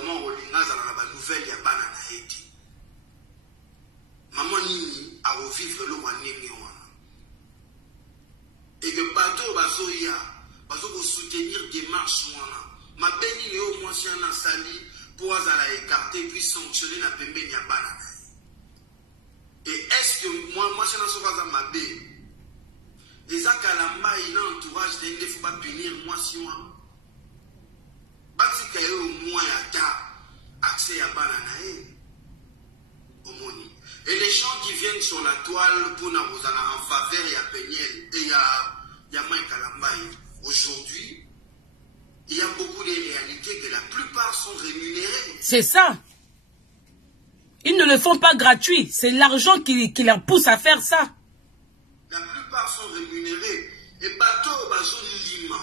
vraiment Rolinga dans la nouvelle ya bana na eti. Maman nini a revivre le wanenge wana. Et que bateau bazoya, bazo ko soutenir démarche wana. Ma beni le au moins si on a sali pour azala écarter puis sanctionner la pembeni ya bana. Et est-ce que moi je n'en sais pas ma bé. Les akalamba il a entourage de faut pas punir moi si moi. Bati kaye au moins à accès à bananae. Omoni. Et les gens qui viennent sur la toile pour nous en faveur il y a Peniel et il y a Mike Kalambaye. Aujourd'hui, il y a beaucoup de réalités que la plupart sont rémunérées. C'est ça. Ils ne le font pas gratuit. C'est l'argent qui leur pousse à faire ça. La plupart sont rémunérés. Et bateau, bazo lima.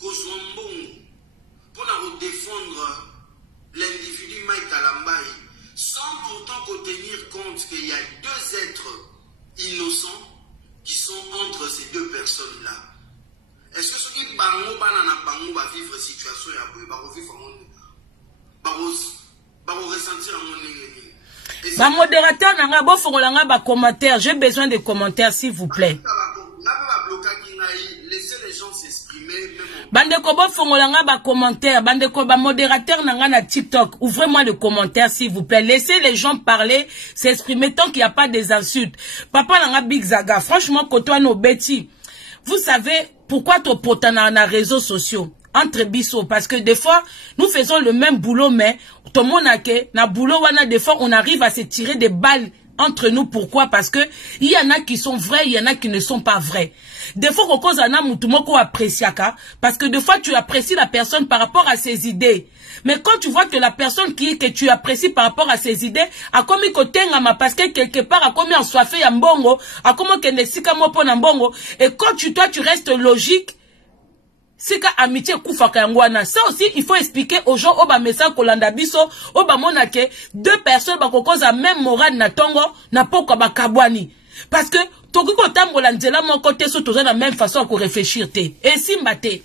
Kozwambon. Pour nous défendre l'individu Mike Kalambaye. Sans pourtant tenir compte qu'il y a deux êtres innocents qui sont entre ces deux personnes-là. Est-ce que ceux qui bango banana bango va vivre situation et va revivre va ressentir un monde. Ba modérateur nanga bo fongolanga ba commentaire, j'ai besoin de commentaires s'il vous plaît. Laissez les gens s'exprimer. Bande ko bo fongolanga ba commentaire, bande ko ba modérateur nanga na TikTok, ouvrez-moi le commentaire s'il vous plaît. Laissez les gens parler, s'exprimer tant qu'il n'y a pas des insultes. Papa nanga Big Zaga, franchement koto no beti. Vous savez pourquoi tu potana na réseaux sociaux entre biso parce que des fois nous faisons le même boulot mais tout le monde a que na boulot wana des fois on arrive à se tirer des balles entre nous. Pourquoi? Parce que il y en a qui sont vrais, il y en a qui ne sont pas vrais. Des fois qu'on cause un mutumoko appréciaka parce que des fois tu apprécies la personne par rapport à ses idées. Mais quand tu vois que la personne que tu apprécies par rapport à ses idées a commis côté ngama parce que quelque part a commis en soifé ya mbongo, a commis que ne sika mopo na mbongo et quand toi tu restes logique. Sika amitié kufaka yangwana. Ça aussi, il faut expliquer aux gens, oba mesa kolanda biso, oba monake, deux personnes bakokoza même morale na tongo, na poko bakabwani. Parce que, toki kotambola nzela mon côté, so toza la même façon à réfléchir te. Et si mbate.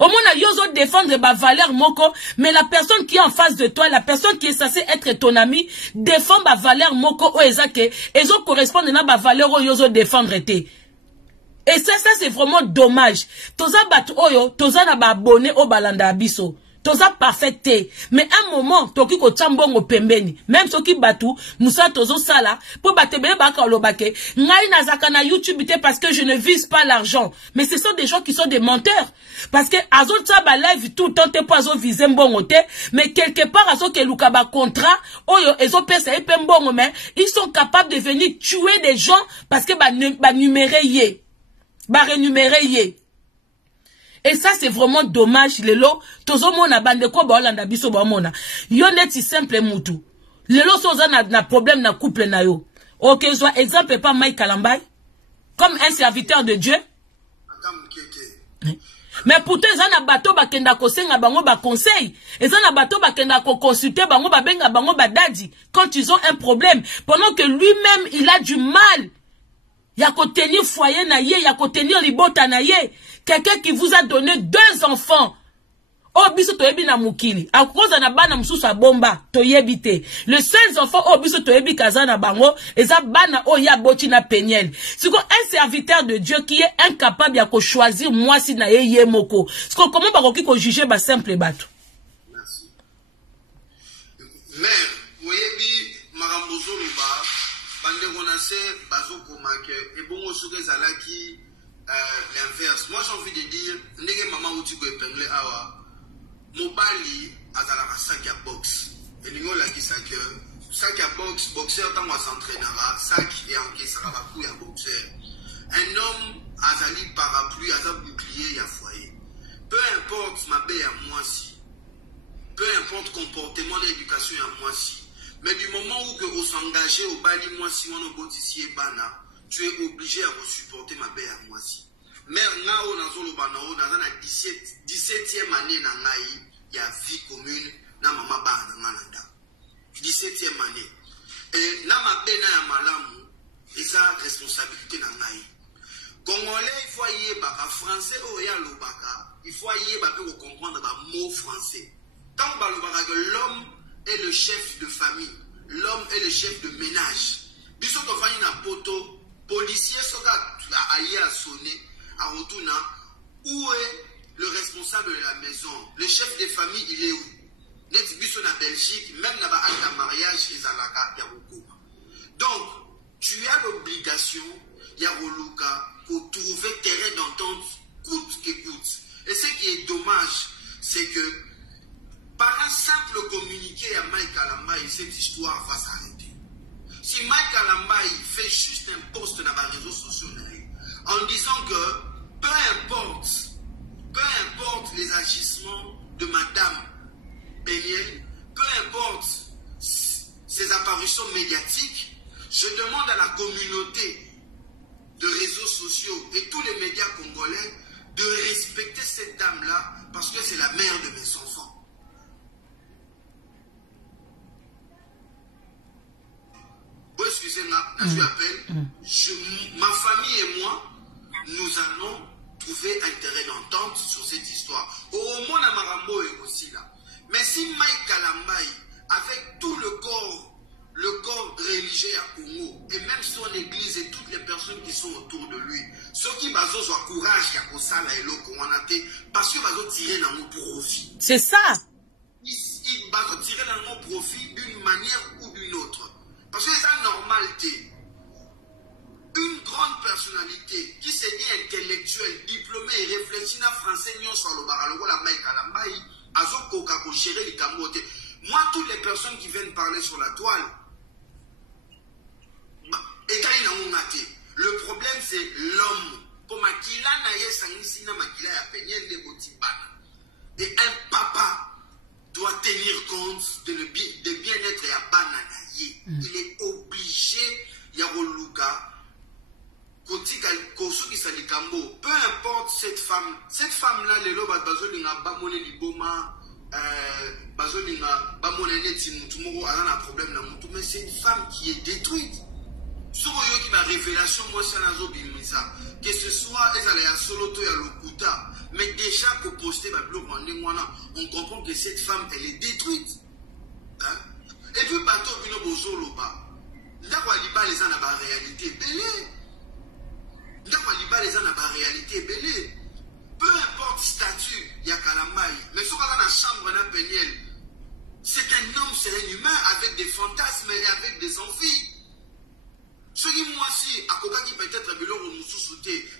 Au moins, yozo défendre ma valeur moko, mais la personne qui est en face de toi, la personne qui est censée être ton ami, défend ma valeur moko, o ezake, ezo correspond à ma valeur o yozo défendre te. Et ça c'est vraiment dommage. Toza bat oyo, toza na ba abonné au balanda abiso. Toza parfait. Mais à un moment, toki ko chambongo pembeni. Même ceux qui batu, moussa tozo sala, pour batebele baka olobake. Ngai nazaka na YouTube te parce que je ne vise pas l'argent. Mais ce sont des gens qui sont des menteurs. Parce que azo taba live tout le temps te pas azo viser mbongo te. Mais quelque part azo ke luka ba contrat, oyo ezo pesa epe mbongo mais ils sont capables de venir tuer des gens parce que ba numérer yé. Ba rénumérer yé. Et ça c'est vraiment dommage lelo tozo mona bande ko ba olanda biso ba mona yo neti simple mutu lelo soza na problème na couple na yo. OK, soit exemple pas Mike Kalambaye comme un serviteur de Dieu. Mais pourtant ezana bato bakenda ko senga bango ba conseil, ezana bato bakenda ko consulter bango ba benga bango ba dadi quand ils ont un problème pendant que lui-même il a du mal. Ya ko tenir foyer na ye, ya ko tenir libota na ye. Quelqu'un qui vous a donné 2 enfants. Oh, biso to yebi na mukili. A cause na bana msusu a bomba, to yebi te. Le seul enfant, oh, biso to yebi kazana bango, eza bana oh ya boti na Peniel. C'est quoi un serviteur de Dieu qui est incapable ya ko choisir moi si na ye moko. C'est quoi comment ba ko juger ba simple bato. Merci. Mère, oyebi marambozo luba. Bande konase bazo komake et bon osoke zalaki l'inverse. Moi j'ai envie de dire ndenge maman uti ko épingler awa mobali azala ka sac ya box et lingo la ki sac ya box boxeur tant moi s'entraînera sac et encaissera ba coup ya boxeur. Un homme azali parapluie azali bouclier ya foyer. Peu importe ma bé à moi si. Peu importe comportement d'éducation à moi si. Mais du moment où que vous s'engagez au bali moi si on au ici et bana, tu es obligé à vous supporter ma belle à moi si. Mère nao na zolo banao na zana 17e année na ngai ya vie commune na mama ba na nanda. 17e année. Et na ma bena ya malamu eza responsabilité na ngai. Congolais il faut y ba français o ya lobaka, il faut y ba pe comprendre ba mot français. Tant que l'homme est le chef de famille, l'homme est le chef de ménage. Biso to fani na poto, policier soka aïe à sonner, à retourner, où est le responsable de la maison? Le chef de famille, il est où? Net biso na Belgique, même na ba acte mariage, ils ont la beaucoup. Donc, tu as l'obligation, Yaroluka, pour trouver terrain d'entente coûte que coûte. Et ce qui est dommage, c'est que par un simple communiqué à Mike Alambaye, cette histoire va s'arrêter. Si Mike Alambaye fait juste un post dans les réseaux sociaux en disant que peu importe les agissements de Madame Péniel, peu importe ses apparitions médiatiques, je demande à la communauté de réseaux sociaux et tous les médias congolais de respecter cette dame-là parce que c'est la mère de mes enfants. Bon, excusez-moi, je appelle. Ma famille et moi, nous allons trouver un terrain d'entente sur cette histoire. Au moins, Marambo est aussi là. Mais si Mike Alambaye, avec tout le corps religieux à Congo, et même son église et toutes les personnes qui sont autour de lui, ceux qui ont courage parce que ils tirer dans mon profit. C'est ça. Ils vont tirer dans mon profit d'une manière ou d'une autre. Parce que c'est normalité. Une grande personnalité qui s'est dit intellectuelle, diplômée et réfléchie en français, sur le baralogo, la Mike Alambaye, azokoka ko gérer les camotes. Moi, toutes les personnes qui viennent parler sur la toile, le problème c'est l'homme. Et un papa doit tenir compte de bien-être et à bananaye. Il est obligé, Yaroluka, peu importe cette femme-là, les lois, mais c'est une femme qui est détruite. Sur la révélation, que ce soit à Soloto et à Lokuta, mais déjà que poster on comprend que cette femme elle est détruite. Hein? Et puis bateau bino bozoloba. Ndakwa les ana ba réalité belé. Ndakwa les ana ba réalité belé. Peu importe statut, il y a Kalambaye, mais sur la chambre d'un Péniel, c'est un homme, c'est un humain avec des fantasmes et avec des envies. Ce qui moi aussi, à Kokaki peut-être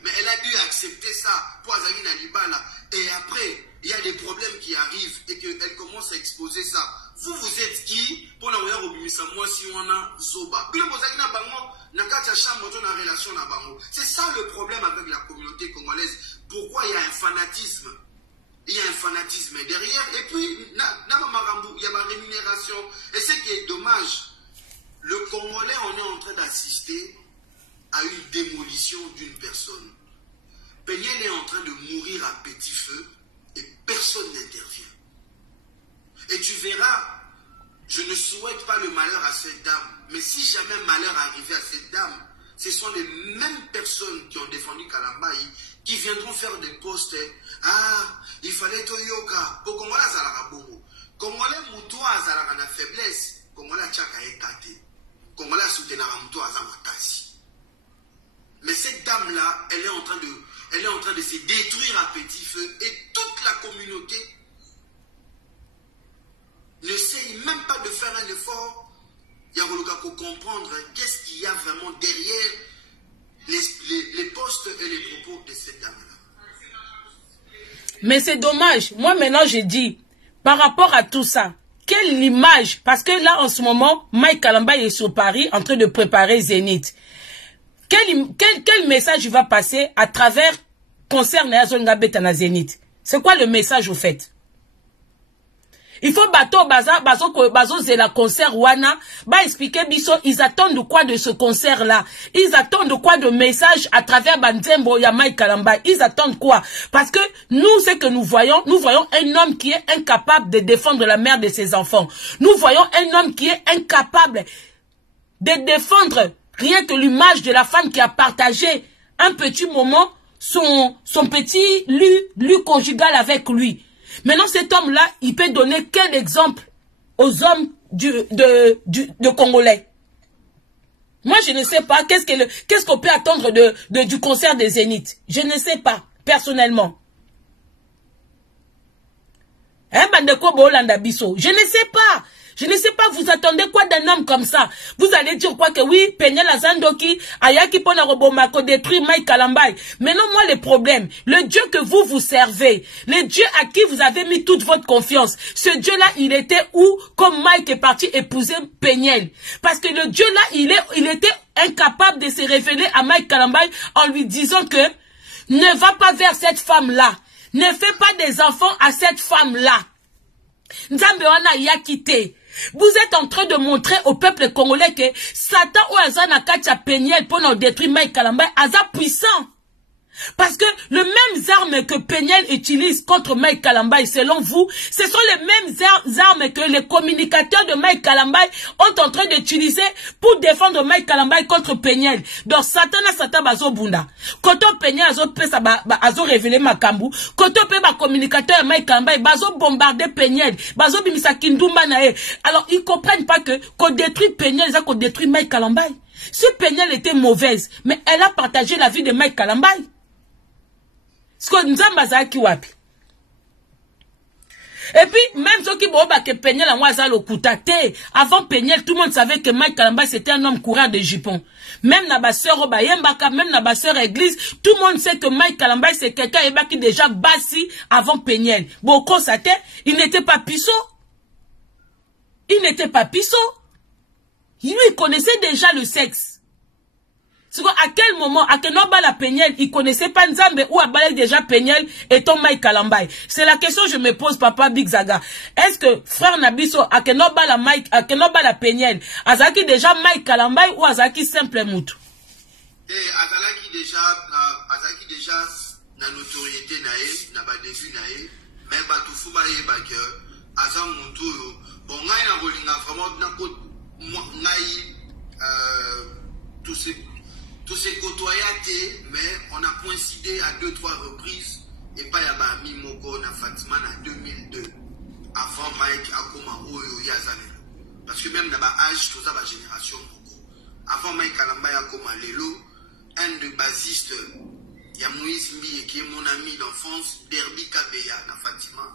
mais elle a dû accepter ça pour Azalina Libala. Et après, il y a des problèmes qui arrivent et qu'elle commence à exposer ça. Vous êtes qui pour nous voir au bimisa moi si on a Zoba. Puis le Bozakina Bango, Nakacha chambre dans la relation à Bango. C'est ça le problème avec la communauté congolaise. Pourquoi il y a un fanatisme? Il y a un fanatisme derrière. Et puis, il y a ma rémunération. Et ce qui est dommage, le Congolais, on est en train d'assister à une démolition d'une personne. Péniel est en train de mourir à petit feu et personne n'intervient. Et tu verras, je ne souhaite pas le malheur à cette dame, mais si jamais malheur arrivait à cette dame, ce sont les mêmes personnes qui ont défendu Kalambaye qui viendront faire des posts. Ah, il fallait Toyoka. Pour Congolais, Zalaka Bongo. Congolais, Moutoua, Zalaka na faiblesse. Congolais, Tchaka Ekate. Congolais, Soutenara Moutoua, Zamakasi. Mais cette dame-là, elle est en train de se détruire à petit feu et toute la communauté ne sait même pas de faire un effort. Il y a pour comprendre qu'est-ce qu'il y a vraiment derrière les postes et les propos de cette dame-là. Mais c'est dommage. Moi, maintenant, je dis, par rapport à tout ça, quelle image, parce que là, en ce moment, Mike Alambaye est sur Paris en train de préparer Zénith. Quel message va passer à travers concert Néazonga Betana Zénith? C'est quoi le message au fait? Il faut bazo c'est la concert Wana, expliquer biso, ils attendent de quoi de ce concert là? Ils attendent de quoi de message à travers Banzembo Yamaï Kalamba? Ils attendent quoi? Parce que nous, ce que nous voyons un homme qui est incapable de défendre la mère de ses enfants. Nous voyons un homme qui est incapable de défendre rien que l'image de la femme qui a partagé un petit moment son petit lu conjugal avec lui. Maintenant, cet homme-là, il peut donner quel exemple aux hommes de Congolais? Moi, je ne sais pas qu'est-ce qu'on peut attendre du concert des Zénith. Je ne sais pas, personnellement. Hein, Bandeko Bolanda Bisso? Je ne sais pas. Je ne sais pas, vous attendez quoi d'un homme comme ça? Vous allez dire quoi que oui, Peñel Azandoki, Ayaki Pona Robomako détruit Mike Kalambay. Mais non, moi, le problème, le Dieu que vous servez, le Dieu à qui vous avez mis toute votre confiance, ce Dieu-là, il était où comme Mike est parti épouser Peñel? Parce que le Dieu-là, il était incapable de se révéler à Mike Kalambay en lui disant que ne va pas vers cette femme-là. Ne fais pas des enfants à cette femme-là. Nzambe wana yakite. Vous êtes en train de montrer au peuple congolais que Satan ou Azana Katia Peñel pour nous détruire Mike Kalambay, Aza puissant. Parce que les mêmes armes que Peñel utilise contre Mike Kalambay, selon vous, ce sont les mêmes armes que les communicateurs de Mike Kalambay ont en train d'utiliser pour défendre Mike Kalambay contre Peñel. Donc Satan bazo bunda. Koto Peñel azo révélé Makambu. Koto pe ba communicateur de Mike Kalambay bazo bombarder Peñel. Bazo bimisa kindumba nae. Alors ils comprennent pas que qu'on détruit Peñel, ça qu'on détruit Mike Kalambay. Si Peñel était mauvaise, mais elle a partagé la vie de Mike Kalambay. Et puis, même ceux qui voient que Peñel a moisa le koutate, avant Peñel, tout le monde savait que Mike Kalambay c'était un homme courant de jupons. Même na basseur Obayembaka, même na basseur église, tout le monde sait que Mike Kalambay c'est quelqu'un qui déjà bassi avant Peñel. Beaucoup ça il n'était pas puissant. Il n'était pas puissant. Il connaissait déjà le sexe. À quel moment, à quel moment la Peñel, il connaissait pas Nzambe ou a déjà Peñel et ton Mike Kalambay? C'est la question que je me pose, papa Big Zaga. Est-ce que frère Nabiso, à quel moment la Mike, à quel moment la Peñel, Azaki déjà Mike Kalambay ou Azaki simple moutou? Azaki déjà, na notoriété nae, na ba défi nae, mais ba tout ba yeba que Azam moutou, bon, ngai na bolinga vraiment na ko, ngai, tout s'est côtoyé, mais on a coïncidé à 2-3 reprises et pas yaba ami moko na Fatima en 2002 avant Mike Akoma Oyo Yazane parce que même dans âge tout ça ba génération moko avant Mike Kalambay Akoma Lelo un de bassistes ya Moïse Mbi qui est mon ami d'enfance Derby Kabeya na Fatima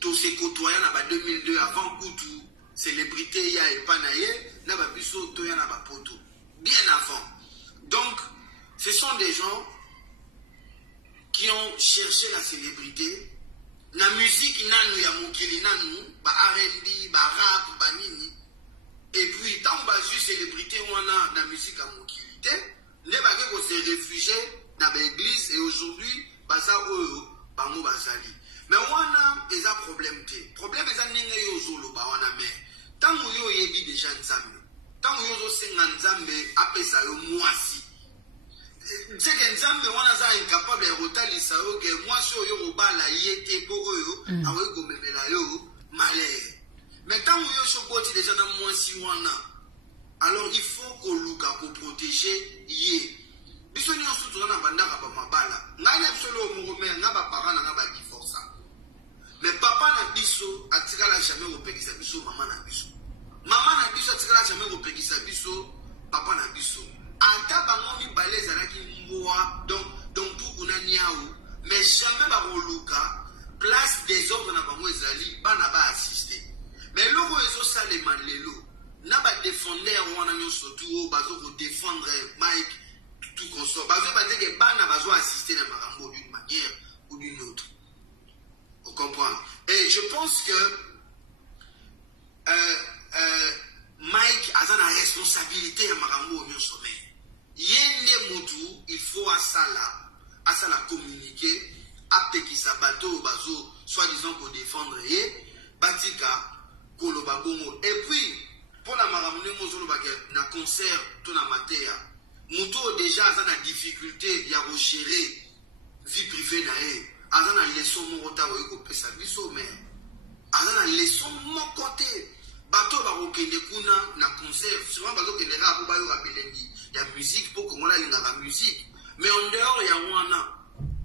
tout s'est côtoyé na 2002 avant Koutou célébrité ya et panaye na ba biso to ya na ba poto bien avant. Donc, ce sont des gens qui ont cherché la célébrité. La musique, nanou ya mokili nanou, ba R&B, ba rap, ba nini. Et puis, tant ba juste célébrité ou on a la musique à mokilité, ne ba ko se réfugier dans l'église et aujourd'hui, ba za oyo, ba mo bazali. Mais on a des problèmes té. Problème les aninga yo zolo ba wana mais tant yo yebi déjà nzambe. Tant yo senga nzambe apesa yo mwasi. C'est que nzambe wana za incapable de rotalisa yo que mwasi yo robala yete boko yo awe ko memela yo malheur. Mais tant yo chokoti déjà na mwasi wana. Alors il faut ko luka ko protéger yé. Biso ni osutu na bandaka ba mabala. Ngana solo mo me ngaba parana ngaba divorça. Mais papa na biso atikala jamais opekisa biso mama na biso. Maman na biso atikala jamais opekisa biso papa na biso. Ata bango mi baleza na ki mboa donc pour unaniaou mais jamais ba roluka place des autres na bango ezali bana ba assister. Mais logo ezo salema lelo na ba défendre wana nyoso tout bazo ko défendre Mike tout consort. Bazo ba dire que bana bazo assister na marambo d'une manière ou d'une autre. On comprend. Et je pense que Mike a une responsabilité à Marambo au sommet. Yende Moutou, il faut à ça la communiquer, à Pekisa Bato, Bazo, soi-disant pour défendre, et Batika, Kolobabongo. Et puis, pour la Marambo, na concert, tout na matéa, Moutou déjà a une difficulté, il y a gérer vie privée nae, a une leçon morota, ou pesa biso, mais a une leçon mon côté. Bato ba okende kuna na concert souvent bato kende na abuba yo abelengi ya musique pour qu'on la linga musique mais en dehors ya wana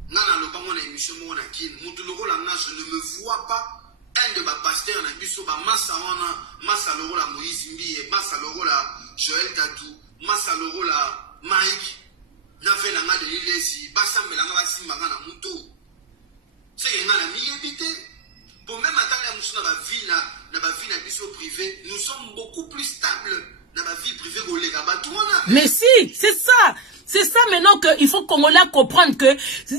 Nana le bango na émission mo na kin. Mutu loko la na je ne me vois pas un de ba pasteur na biso ba massa wana massa loko la Moïse Mbiye, massa loko la Joël Tatou, massa loko la Mike. Na fe na nga de lilesi, ba sambela nga ba simba nga na mutu. C'est nga na miyebité. Pour même attendre à Moussou na ba vie na biso privé, nous sommes beaucoup plus stables dans la vie privée que les Gabatouana. Mais si, c'est ça. C'est ça maintenant qu'il faut Congolais comprendre que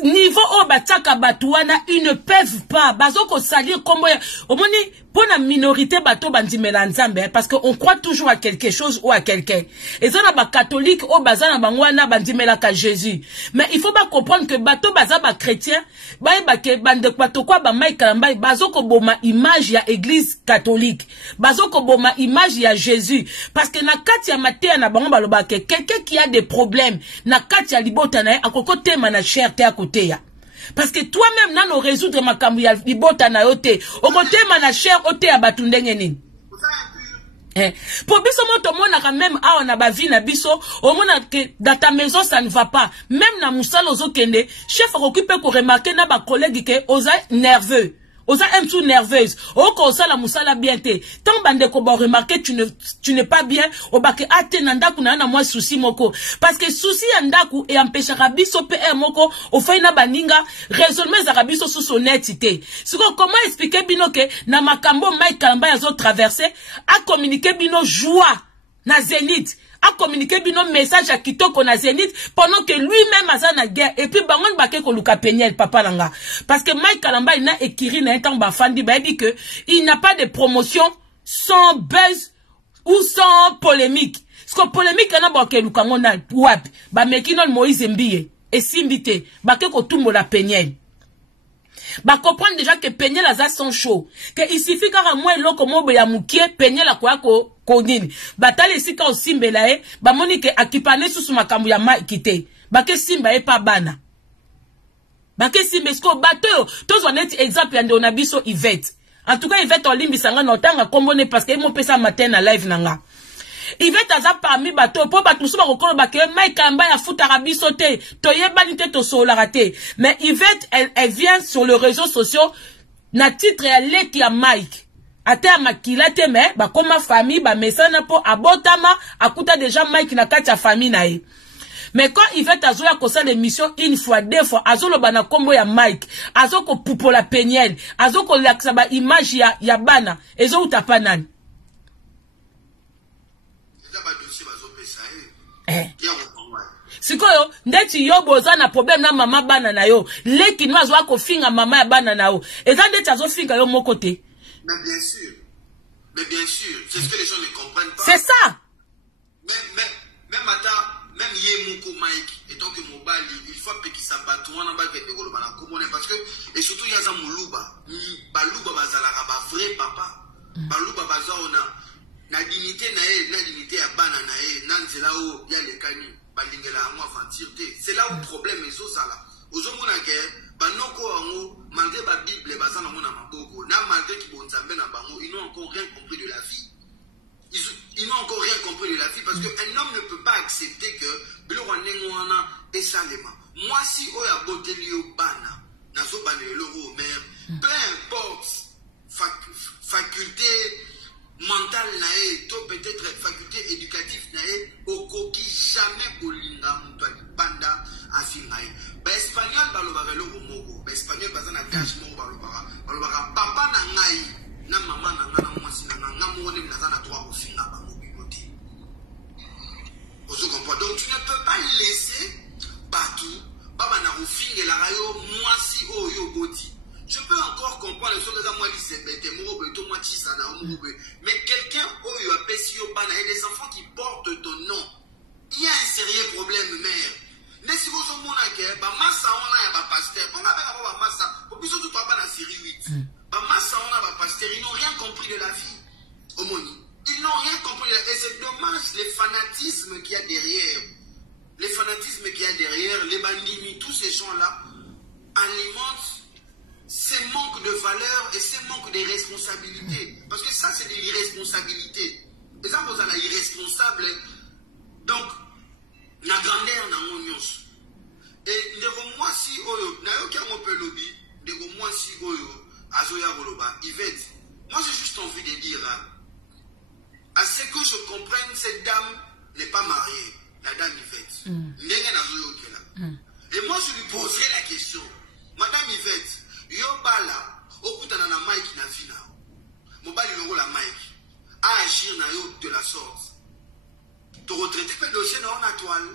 niveau au Bataka Batouana, ils ne peuvent pas. Bazoko salir comme au moins pour la minorité bateau bandimela nzambe parce qu'on croit toujours à quelque chose ou à quelqu'un. Et ça na catholique au bazana bangwana bandimela ka Jésus. Mais il faut pas comprendre que bateau baza ba chrétien, ba ke bande bateau quoi ba mai kalamba bazoko boma image ya église catholique. Bazoko boma image ya Jésus parce que na kati ya matea na bango baloba ke quelqu'un qui a des problèmes na kati ya libota na akoko tema na cher te à côté ya. Parce que toi-même nano résoudre makambu ya libota na yote okote mana cher ote ya batundenge nini pour biso moto mona quand même a on a ba vie na biso au mona que dans ta maison ça ne va pas même na musala ozokende chef occupé ko remarquer na ba collègue que oza nerveux oza un peu nerveuse oko osala musala bien te tant bande ko ba remarquer tu n'es pas bien obake ate nandaku na na moi souci moko parce que souci yandaku et empêcher biso pe moko o faina baninga raisonnement za biso sous honnêteté siko comment expliquer bino que na makambo Mike Kalamba yazo traverser a communiquer bino joie na Zénith a communiqué bino message à kitoko na Zénith pendant que lui-même a na guerre et puis bangon baké ko luka penyel papa langa parce que Mike Kalamba il n'a écrit na temps ba fandi ba dit que il n'a pas de promotion sans buzz ou sans polémique parce que polémique na baké luka ngona wapi ba mekino Moïse Mbiye et simbité baké ko tumbo la penyel. Ba comprendre déjà que Penyel a son chaud. Que il suffit qu'à moi loko mobo ya mukie Penyel a quoi ko nini. Batale ici ka osimbela ba moni que akipane sous makambu ya ma kité. Ba ke simba e pa bana. Ba ke simba sko bateau. Tous on est exemple yande on a biso Yvette. En tout cas Yvette on limbi sanga notanga kombone parce que mo pesa matin na live nanga. Yvette aza parmi bateau pour battre musuba kokolo ba ke Mike Kalamba ya futa rabiso te toyeba ni te to solara te mais Yvette elle vient sur les réseaux sociaux na titre ya leki ya Mike ate makila te mais ba koma famille ba mesana po abotama akuta déjà Mike na kati ya famille na ye mais quand Yvette azoya kosa l'émission une fois deux fois azolo bana kombo ya Mike azoko pupola Penyel azoko laksa ba image ya bana ezo utapa nani sikoyo ndeti yo boza na problème na mama bana na yo leki no azwa ko finga mama ya bana na yo eza ndeti azo finga yo moko te mais bien sûr c'est ce que les gens ne comprennent pas c'est ça même yé moko Mike et donc mobali il faut que ça batouana ba ke de golobana komone parce que et surtout yaza muluba baluba bazala ba vrai papa baluba bazona na dignité ya bana na ye na nzela o ya lekani balingela ngo aventure te c'est là où problème ezosala ozomona ke banoko ango malgré ba bible bazana mona maboko na malgré ki bonzambe na bango ils n'ont encore rien compris de la vie ils n'ont encore rien compris de la vie parce que un homme ne peut pas accepter que biloko ndengwana esalema moi si oya boteli yo bana nazo banelo o mère peu importe faculté mental nae to peut-être faculté éducative nae okoki jamais kolinga mutu banda afingaye ba espagnol balobaka loko moko ba espagnol bazana cash moko balobaka papa na ngai na mama na nga na mwasi na nga mone nazana droit kofinga bango bilote ozo comprendre donc tu ne peux pas laisser partout baba na kofingela yo mwasi oyo boti. Je peux encore comprendre ce que ça moi mais quelqu'un où a des enfants qui portent ton nom, il y a un sérieux problème, mère. Mais si vous avez un massa, on a un pasteur, on a un massa, pour plus surtout pas la série 8. Massa, on a un pasteur, ils n'ont rien compris de la vie. Ils n'ont rien compris. Et c'est dommage, les fanatismes qu'il y a derrière. Les fanatismes qu'il y a derrière, les bandits, tous ces gens-là alimentent ces manques de valeur et ces manques de responsabilité. Parce que ça, c'est de l'irresponsabilité. Et ça, vous êtes irresponsable. Donc, la grandeur n'a pas Et de moi si oyo, nayo qui a mon peu lobby, de moi si oyo, azoya goloba, Yvette. Moi j'ai juste envie de dire, à ce que je comprenne, cette dame n'est pas mariée, la dame Yvette. Et moi je lui poserai la question, Madame Yvette, yo bala, okutana na Mike na vina, mobali longo la Mike, a agir na yo de la sorte. Te retraiter fait dossier dans la toile.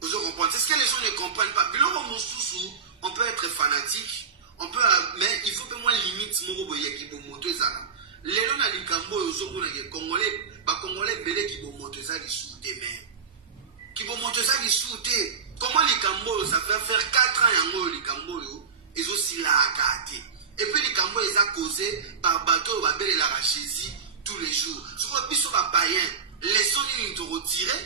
Vous comprenez? C'est ce que les gens ne comprennent pas. On peut être fanatique, on peut, mais il faut que moi limite mon boye qui peut monter ça. Les gens na likambo les Congolais belé qui peut monter ça sous tes mains. Qui peut monter ça sous tes. Comment likambo ça fait faire 4 ans yango likambo ils aussi là à kate. Et puis likambo ils a causé par bateau va belé la rachésie tous les jours. Ce qu'on peut sur un païen, laissons-nous te retirer.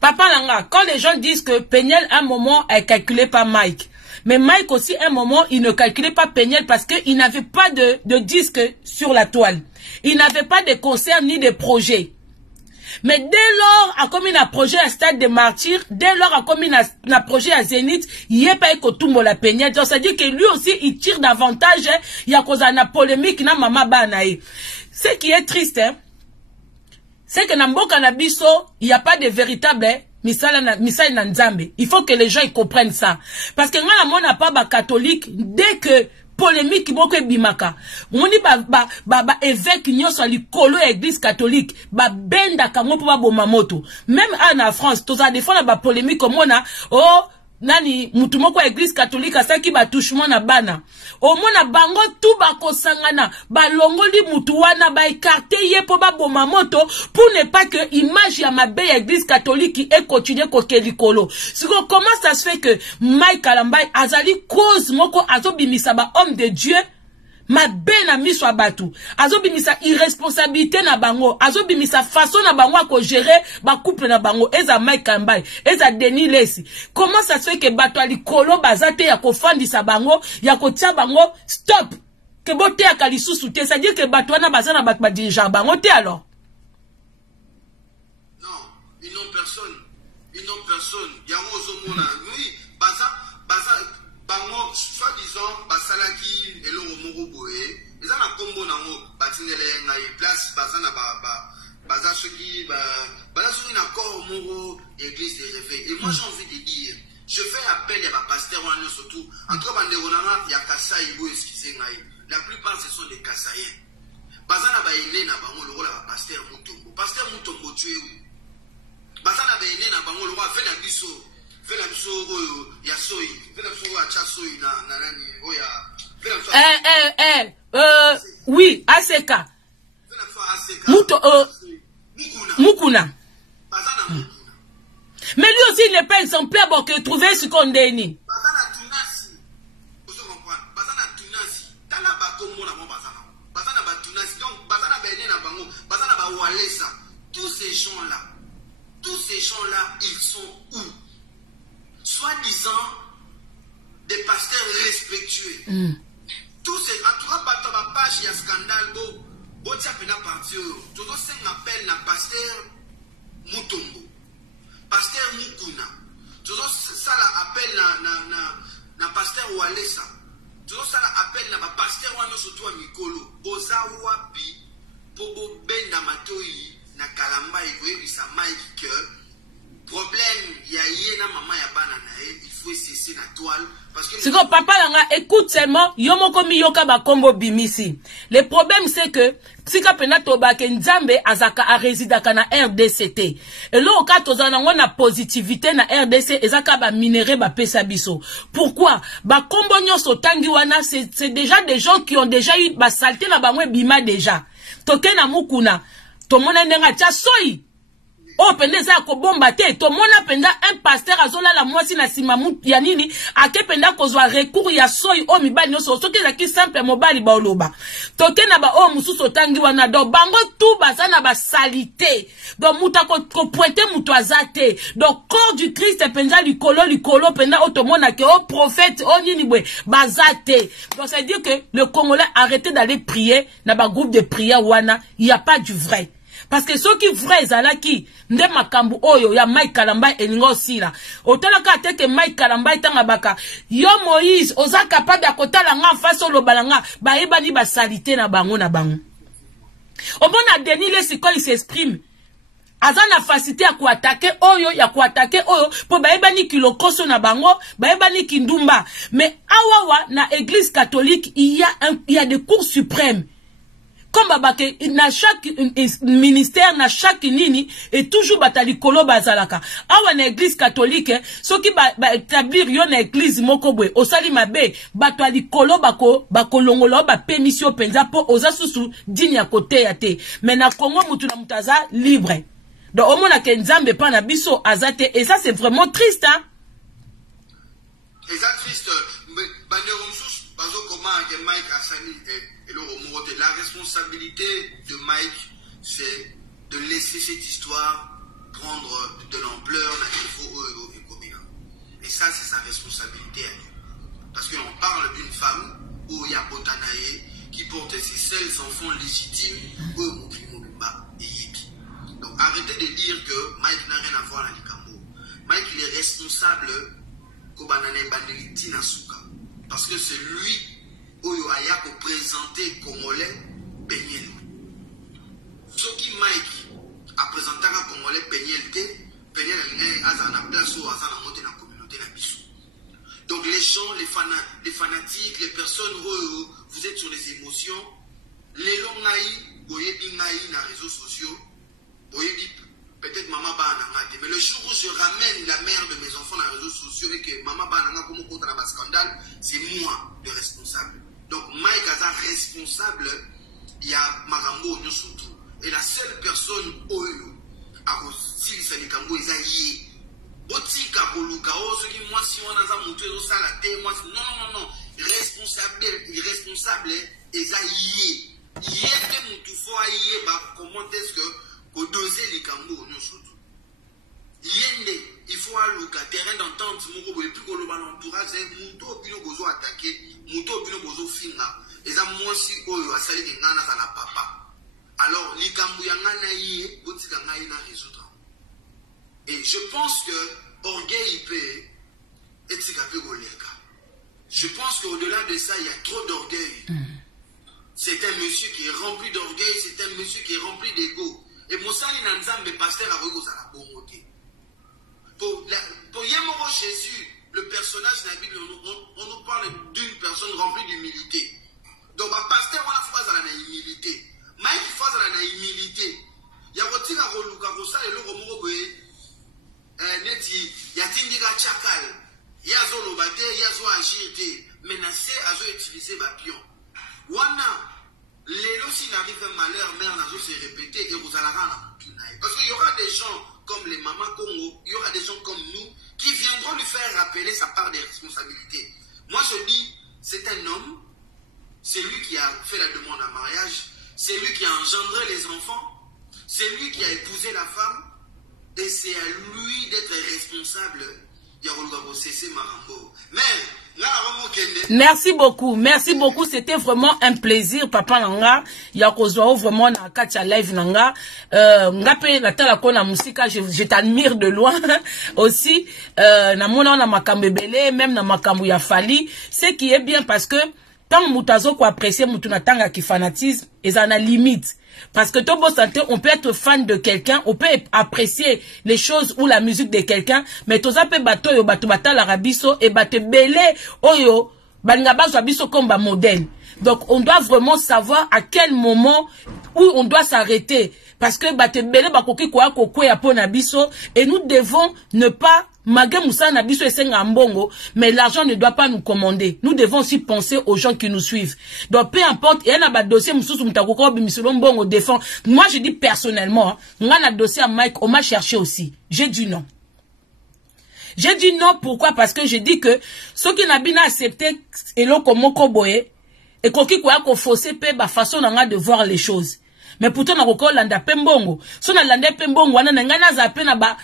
Papa Langa, quand les gens disent que Péniel, à un moment, elle calculait pas Mike. Mais Mike aussi, à un moment, il ne calculait pas Péniel parce qu'il n'avait pas de disque sur la toile. Il n'avait pas de concert ni de projet. Mais dès lors, à comme il a projet à Stade de Martyrs, dès lors, à comme il a projet à Zénith, il n'y a pas eu la Péniel. Donc, ça veut dire que lui aussi, il tire davantage, il y a cause de polémique, na maman banaï. Ce qui est triste, hein, c'est que dans Mboka na biso, il n'y a pas de véritable misala na nzambe. Il faut que les gens ils comprennent ça. Parce que moi n'a pas catholique dès que polémique boko bimaka. Moni ba évêque nyoso likolo église catholique ba benda kango po ba bomamoto. Même en France, tous a défendre ba polémique comme on a nani mutumoko église catholique asaki ba touchement na bana. Au mona bango tout ba kosangana ba longoli mutu wana ba écarter ye po ba bomamoto pour ne pas que image ya mabe église catholique et continuer ko kelikolo. Siko comment ça se fait que Mike Kalambay azali cause moko azobimisa ba homme de Dieu ma bena miso abatu azobimisa irresponsabilité na bango azobimisa façon na bango ko gérer ba couple na bango eza Mike Kalambay eza Denis Lesi. Comment ça se fait que bato ali kolo bazate ya ko fandisa bango ya ko tia bango stop que bote ya kalisusu te, c'est-à-dire que bato na bazana bato ba dirigeant bango te alors. Non, ils n'ont personne. Ils n'ont personne. Yango zomona oui baza bango soi-disant basalaki elongo moko boye eza na kombo nango batinele na place bazana baza soki na corps moko église de réveil. Et moi j'ai envie de dire, je fais appel à pasteur wana surtout entre bandeko nanga ya Kasai bo excusez ngai. La plupart ce sont des Kasaïens. Bazana ba ene na bango lokola ba pasteur Mutombo. Pasteur Mutombo tué où? Bazana ba ene na bango lokola fait la biso. Fais la biso ya soy. Fais la biso ya chasoy na nani oya. Fais la biso. Oui, ACK. Fais la biso ACK. Mukuna. Bazana Mukuna. Mais lui aussi il n'est pas exemplaire pour que trouver ce qu'on dénie. Bazana Tunasi. Vous comprenez? Bazana Tunasi. Tala ba komo na mo bazana. Bazana ba Tunasi. Donc bazana ba ene na bango. Bazana ba Walesa. Tous ces gens-là, ils sont où? Soi-disant des pasteurs respectueux. Tous ces, en tout cas, ma page, il y a scandale, bon, tu as pu partir. Tout le monde appelle na pasteur Mutombo, pasteur Mukuna. Tout le monde ça appelle na pasteur Walesa. Tout le monde ça appelle na pasteur Wano surtout à Mikolo. Boza wapi, bobo benda matoi na Kalambay, oui, ça Mike que. Problème, il y a yena maman ya banana, il faut cesser la toile parce que c'est que papa langa écoute seulement yomoko miyoka ba kombo bimisi. Le problème c'est que sika pena toba ke nzambe azaka a résidaka na RDCT. Et là au cas tozana ngona positivité na RDC ezaka ba minéré ba pesa biso. Pourquoi? Ba kombo nyonso tangi wana c'est déjà des gens qui ont déjà eu ba saleté na ba mwe bima déjà. Toke na mukuna. To mona ndenga tia soyi. Oh, pendeza ko bomba te, to mona penda un pasteur azola la mwasi na simamu ya nini, ake penda kozwa recours ya soyi o mibali nyoso, soki zaki simple mobali ba oloba. Toke na ba o mususu tangi wana do bango tout bazana ba salité. Donc muta ko pointer mutu azate. Donc corps du Christ penda likolo penda otomona ke o prophète o nini bwe bazate. Donc ça veut dire que le Congolais arrêtez d'aller prier na ba groupe de prière wana, il y a pas du vrai. Parce que ceux qui vrai ezalaki nde makambu oyo ya Mike Kalamba elingo sila. Otalaka teke Mike Kalamba etanga baka. Yo Moïse, oza capable d'akotala nga en face au balanga, ba ebani ba salité na bango na bango. Au bon a Denis le quand il s'exprime. Azana facilité à quoi attaquer oyo, ya quoi attaquer oyo, pour ba ebani kilokoso na bango, ba ebani kindumba. Mais awawa na église catholique, il y a des cours suprêmes. Comme babake, na chaque ministère, na chaque nini, et toujours batali kolo bazalaka. Awa na église catholique, ce qui ba établir yon na église mokobwe, osali mabe, batali kolo bako longolo, ba permission penza po oza susu digne à côté yate. Mais na Congo mutuna mutaza libre. Donc au moins que nzambe pa na biso azate, et ça c'est vraiment triste, hein. Et ça triste, mais Mike Assani et le remonte. La responsabilité de Mike, c'est de laisser cette histoire prendre de l'ampleur dans le niveau économique. Et ça, c'est sa responsabilité. Parce qu'on parle d'une femme, où il y a Botanaye, qui portait ses seuls enfants légitimes, donc arrêtez de dire que Mike n'a rien à voir avec Likambo. Mike, il est responsable parce que c'est lui Oyo aya ko présenter Congolais Penyel. Ce qui Mike a présenté un Congolais Penyel a na place où azana monter dans la communauté la biso. Donc les gens, les fanatiques, les personnes où vous êtes sur les émotions, les longs naïs, boyebi naïs na réseaux sociaux, boyebi peut-être maman bananga, mais le jour où je ramène la mère de mes enfants dans les réseaux sociaux et que maman bananga comme contre un scandale, c'est moi le responsable. Donc Mike Aza responsable, il y a Marambo Nyosutu. Et la seule personne Oyo a aussi le Likambo Ezaïe. Botika Boluka, ce qui moi si on a un mouton ça la terre, moi non. Irresponsable Ezaïe. Yéte Moutufo Aïe, comment est-ce que au doser Likambo Nyosutu. Yende, il faut un look à terrain d'entente, mon gros, et puis qu'on l'entourage, c'est Mouto Bino Bozo attaqué. Mouto Bino Bozo finga. Et ça, moi aussi, Oyo, a salé des nanas à la papa. Alors, Likambo Yangana yé, Botika na résoudre. Et je pense que orgueil peut être capé Goléka. Je pense qu'au-delà de ça, il y a trop d'orgueil. C'est un monsieur qui est rempli d'orgueil, c'est un monsieur qui est rempli d'ego. Et Moussali Nanzambe, pasteur, a regardé à la bonne côté. Pour Yemoro Jésus, le personnage de la Bible, on nous parle d'une personne remplie d'humilité. Donc, un pasteur, on a fait ça dans la humilité. Mike fait ça dans la humilité. Il y a un petit peu de l'eau, il y a Tindika Chakal, il y a Zolobate, il y a Zoagirte, menacé à utiliser ma pion. Wana, les lots, s'il arrive un malheur, mère n'a se répéter et vous allez rendre. Parce qu'il y aura des gens comme les mamans Congo, il y aura des gens comme nous qui viendront lui faire rappeler sa part de responsabilité. Moi je dis, c'est un homme, c'est lui qui a fait la demande en mariage, c'est lui qui a engendré les enfants, c'est lui qui a épousé la femme, et c'est à lui d'être responsable. Merci beaucoup, c'était vraiment un plaisir, papa Nanga. Yakozwa vraiment na kacha live Nanga. Ngape natala kona musika, je t'admire de loin aussi. Na mona na makambo belé, même na makambo ya fali. Ce qui est bien parce que tant moutazo ko apprécier mutuna tanga ki fanatisme, et ça na limite. Parce que Tobo Santé, on peut être fan de quelqu'un, on peut apprécier les choses ou la musique de quelqu'un, mais toza pe bato yo bato bata l'arabiso et bate belé oyo bangabazo abiso comme ba modèle. Donc on doit vraiment savoir à quel moment où on doit s'arrêter parce que bate belé bakoki kwa kokwe ya pona biso et nous devons ne pas malgré Moussa Nabiso et Sengambongo, mais l'argent ne doit pas nous commander. Nous devons aussi penser aux gens qui nous suivent. Donc, peu importe, il y a un dossier, Bongo défend. Moi, je dis personnellement, on a un dossier à Mike, on m'a cherché aussi. J'ai dit non. J'ai dit non, pourquoi? Parce que j'ai dit que ceux qui n'ont pas accepté, et l'on comme Mokoboye, et qu'on a faussé, la façon de voir les choses. Mais pourtant na koko landa pembongo so na landa pembongo wana na ngana zape na ba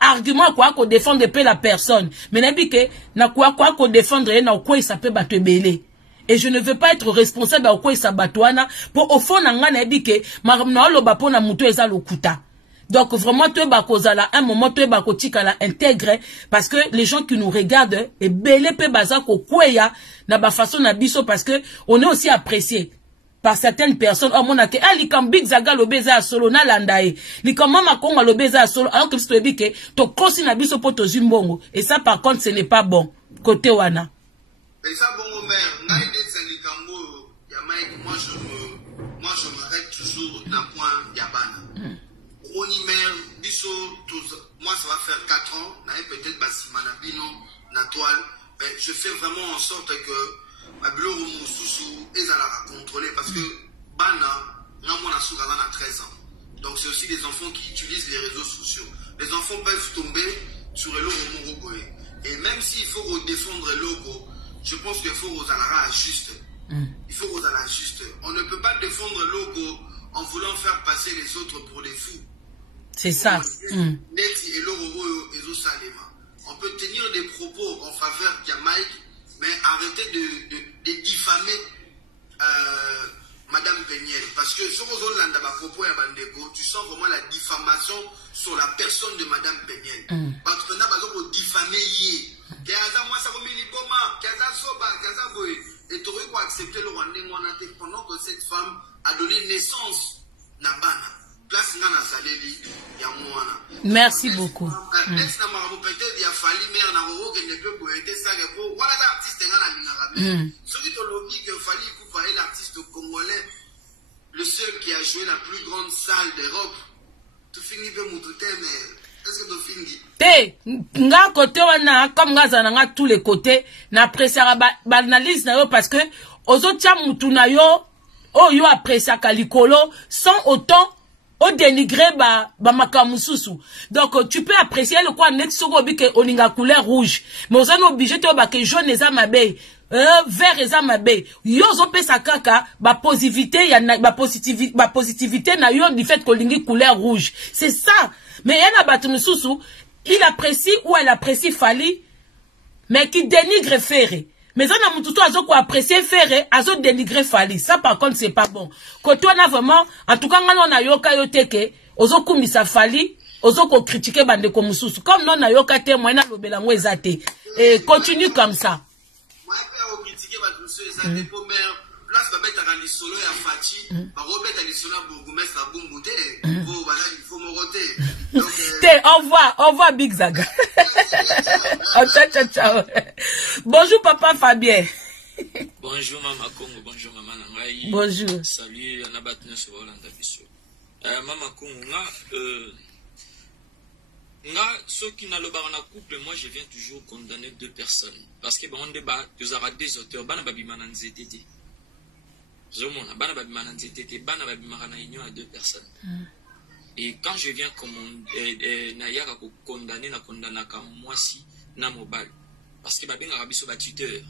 argument kwa ko défendre pe la personne mais na bike na kwa ko défendre na kwa isape ba tebele et je ne veux pas être responsable à quoi ça batouana pour au fond n'angana ebike marna loba pona muto eza lokuta. Donc vraiment tu bakozala un moment tu bakotika la intègre parce que les gens qui nous regardent et belé pe bazako kweya na ba façon na biso parce que on est aussi apprécié par certaines personnes. Oh mon ake ali kam big zaga lobeza solo na landae li kam mama konga lobeza solo alors que tu dis que to kosi na biso poto zumbongo et ça par contre ce n'est pas bon côté wana. Et ça bon mère ngai des salikambo ya Mike moi je m'arrête toujours d'un point yabana. Moi ça va faire 4 ans, peut-être Bassimana Bino, Natoile, mais je fais vraiment en sorte que ma blog Moussousou est à la contrôler parce que Bana, on a 13 ans. Donc c'est aussi des enfants qui utilisent les réseaux sociaux. Les enfants peuvent tomber sur le logo Morogoé. Et même s'il faut redéfendre le logo, je pense qu'il faut aux alara juste. Il faut aux alara juste. On ne peut pas défendre le logo en voulant faire passer les autres pour des fous. C'est ça. On peut tenir des propos en faveur de Mike, mais arrêtez de diffamer Madame Peniel. Parce que sur tu sens vraiment la diffamation sur la personne de Madame Peniel. Parce que nous diffamer et tu aurais accepter le Rwandais pendant que cette femme a donné naissance à Bana. Merci beaucoup. L'artiste congolais, le seul qui a joué la plus grande salle d'Europe. Tu finis de moutoute, mais est-ce que tu finis? Te, nga côté wana, comme nga zananga tous les côtés, na presera banalise na yo parce que aux autres moutuna yo, oh yo apresa kalikolo, sans autant au dénigrer ba makamususu. Donc tu peux apprécier le quoi net sogo bi ke oninga couleur rouge, mais on est obligé to ba ke jaune eza mabe, vert eza mabe. Yo zo pe sakaka ba positivité ya ba positivité na yo du fait que olingi couleur rouge. C'est ça. Mais yana batumususu, il apprécie ou elle apprécie Fali, mais qui dénigre Ferré. Mais on a tout azo ko apprécier Ferré, azo dénigrer Fali. Ça par contre c'est pas bon. Quand on a vraiment, en tout cas on a yoka yoteke, ozo kumisa Fali, ozo ko critiquer bande ko mususu. Comme non na yoka te moina lobela ngo ezate. Et continue comme ça. Moi je critiquer bande mususu ezate pour mère place ba beta ka lisolo ya Fati, ba robeta lisolo ya bourgmestre à Bumbute, bo bala il faut moroter. Au revoir Big Zaga. Ciao. Bonjour papa Fabien. Bonjour maman Congo, bonjour maman Nangaï. Bonjour. Salut Anabatne sur Hollande Bisso. Maman Congo, ceux qui n'ont pas un couple, moi je viens toujours condamner 2 personnes. Parce que on débat, vous aurez des auteurs, bana babi manan ZTT. Zomona, bana babi manan ZTT, bana babi manan union à 2 personnes. Et quand je viens Nayaka condamner, na condamnaka moi si na mobile. Parce que babi na biso ba tuteur.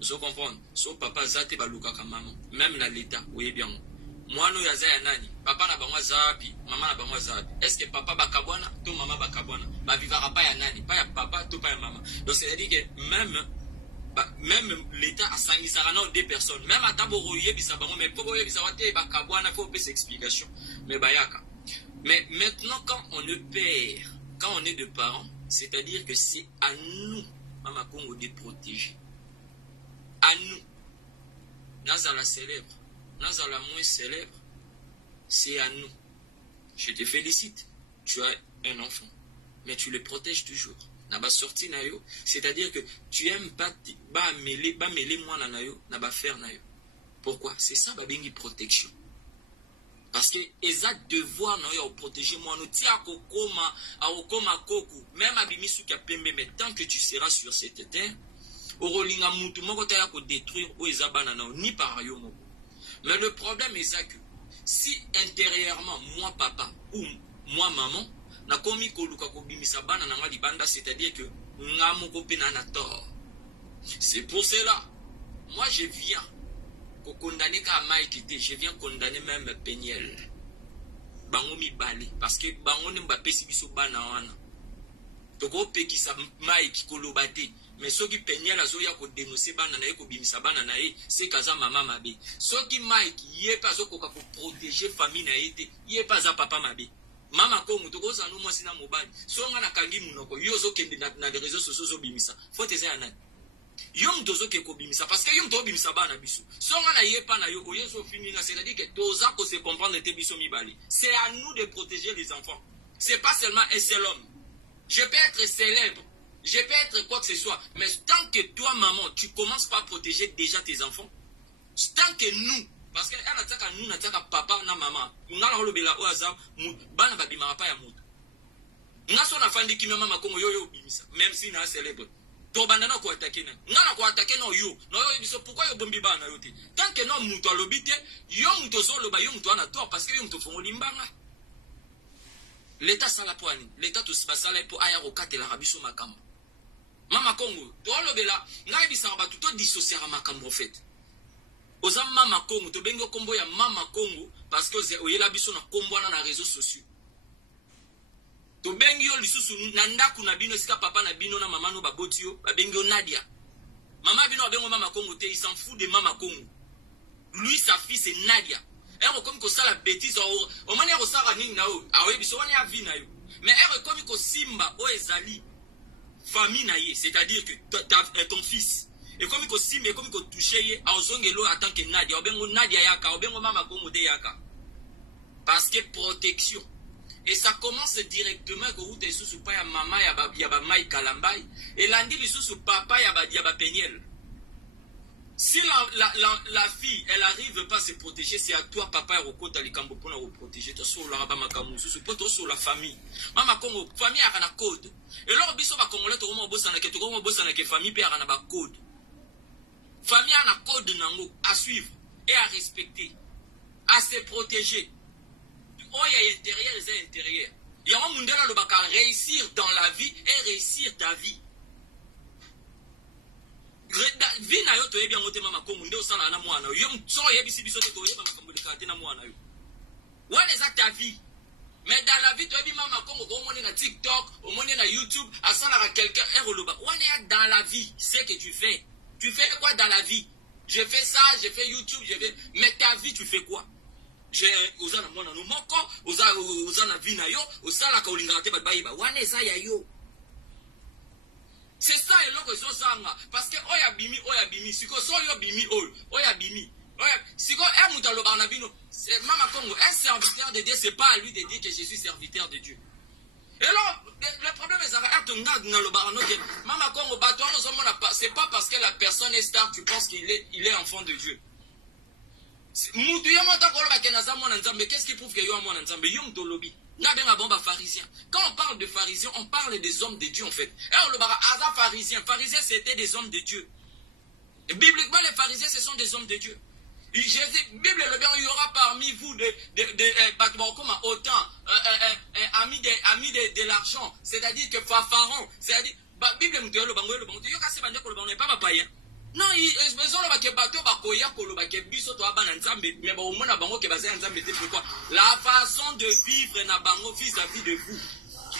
Vous comprenez? So papa zate baluka ka maman, même na l'état, oui bien. Moi no yaza ya nani? Papa na bangwa zapi, maman na bangwa zapi. Est-ce que papa bakabwana, to maman bakabwana? Ba vivra pas ya nani, pas ya papa, to pas ya maman. Donc c'est à dire que même l'état a sangisara na 2 personnes. Même à taboro yebisa bango, mais pour yebisa wate bakabwana, faut payer explication. Mais bayaka. Mais maintenant, quand on est père, quand on est de parents, c'est-à-dire que c'est à nous, Maman Congo, de protéger. À nous. Nazala célèbre, Nazala moins célèbre, c'est à nous. Je te félicite, tu as un enfant, mais tu le protèges toujours. Naba sorti na yo, c'est-à-dire que tu aimes pas mêler moi na yo, naba faire na yo. Pourquoi? C'est ça, babengi protection. Parce que eza devoir na yo protéger moi, nous tia kokoma aokoma koku, même abimisu ka pembe, mais tant que tu seras sur cette terre, orolinga mutu moko ta ko détruire o eza bana na ni par yo moko. Mais le problème est ça que si intérieurement moi papa ou moi maman na komi koluka ko bimisa bana na nga libanda, c'est-à-dire que nga moko pe na tort. C'est pour cela moi je viens condamner ka Mike, je viens condamner même Peniel. Bango mi bali parce que bango ne mbape si biso bana wana. Toko pe ki sa Mike kolobate mais ceux qui peignaient la zoya ko dénoncer banana ko bimisa banana c'est kaza maman mabe. Ceux qui Mike yé pas zo ko protéger famille na été, yé pas za papa mabe. Mama Kongo to ko za no mwasi na mobali. So nga na kangi munoko yo zo kende na les réseaux sociaux zo bimisa. Faut te za na. Yo mtozo ke ko bimisa parce que yo mto bimisa bana biso. So nga na yé pas na yo ko yeso fini na c'est-à-dire que toza ko se comprendre te biso mibali. C'est à nous de protéger les enfants. C'est pas seulement un seul homme. Je peux être célèbre. Je peux être quoi que ce soit, mais tant que toi, maman, tu commences pas à protéger déjà tes enfants, tant que nous, parce que nous n'attaquons papa na maman, nous n'allons le bela au hasard, bana babimara pas ya moto. Nous sommes la fin de qui maman comme yo bimisa, même si na célèbre. To bandana ko attaquer na, na ko attaquer no yo biso pourquoi yo bombi bana yo te. Tant que non muto alobite, yo muto zo loba yo muto ana tort parce que yo muto fongo limbanga. L'état sala poani, l'état tout se passe là pour aya ko katela rabiso makambo. Mama Kongo, to lobela, ngai bisanga batu to dissocier makambo en fait. Oza Mama Kongo, to bengo kombo ya Mama Kongo parce que oyela biso na kombo na réseaux sociaux. To bengi yo lisusu na ndaku na bino sika papa na bino na mama no baboti yo, ba bengi yo Nadia. Mama bino bengo Mama Kongo te, il s'en fout de Mama Kongo. Lui sa fille c'est Nadia. Elle comme ko sala bêtise o mani ko sala nini na o, awe biso wani ya vi na yo. Mais elle comme ko simba o ezali famille, c'est-à-dire que ton fils, et comme il aussi, mais comme il touché, à Ozongelo en tant que Nadia, ou Nadia Yaka, ou Mama Kongo de Yaka. Parce que protection. Et ça commence directement que vous êtes sous pas ya maman, ya ba Mai Kalambay, et lundi, il sous papa, ya ba Peniel. Si la fille, elle arrive pas à se protéger, c'est à toi, papa, et Rokota, les Kambo, pour nous protéger. Tu sur la Makamu, sur la famille. Mama Kongo, famille a un code. Et là, biso ba Congolais, tu vas bosser avec tu vas bosser avec famille, puis a un code. Famille a un code nango à suivre et à respecter, à se protéger. Oh, il y a intérieur, il y a intérieur. Il y a un monde là, le bac à réussir dans la vie et réussir ta vie. Vie na yo to yebi ngote Mama Kongo nde osala na mwana yo mtso yebi sibiso to yebi makambo de kate na mwana yo wale za ta vie mais dans la vie to yebi Mama Kongo ko moni na TikTok o moni na YouTube asala ka quelqu'un eroloba wale dans la vie c'est que tu fais quoi dans la vie je fais ça je fais YouTube je fais mais ta vie tu fais quoi j'ai osana mwana no moko osana vie na yo osala ka olinga te ba ba wale za ya yo. C'est ça et l'autre chose parce que oya bimi siko so yo bimi oya bimi siko mutalo barnabino c'est Mama Kongo un serviteur de Dieu c'est pas à lui de dire que je suis serviteur de Dieu. Et là le problème est ça dans le barno que Mama Kongo bato c'est pas parce que la personne est star tu penses qu'il est enfant de Dieu. Mutu yamata ko ba kenaza mwana nzambe qu'est-ce qui prouve que yo mwana nzambe yo mtolobi. Quand on parle de pharisiens, on parle des hommes de Dieu en fait. Alors le bara pharisiens, c'était des hommes de Dieu. Et bibliquement les pharisiens ce sont des hommes de Dieu. Jésus, Bible le bien, il y aura parmi vous autant amis de l'argent, c'est-à-dire que Pharaon, c'est-à-dire Bible me dit le bango le bango, yo kasi bande ko le bango pas païen. Non, ils besoin ba ke bato ba koya ko lo ba ke biso to abana nzambe mais ba omona bango ke baza nzambe te pourquoi la façon de vivre na bango vis-à-vis de vous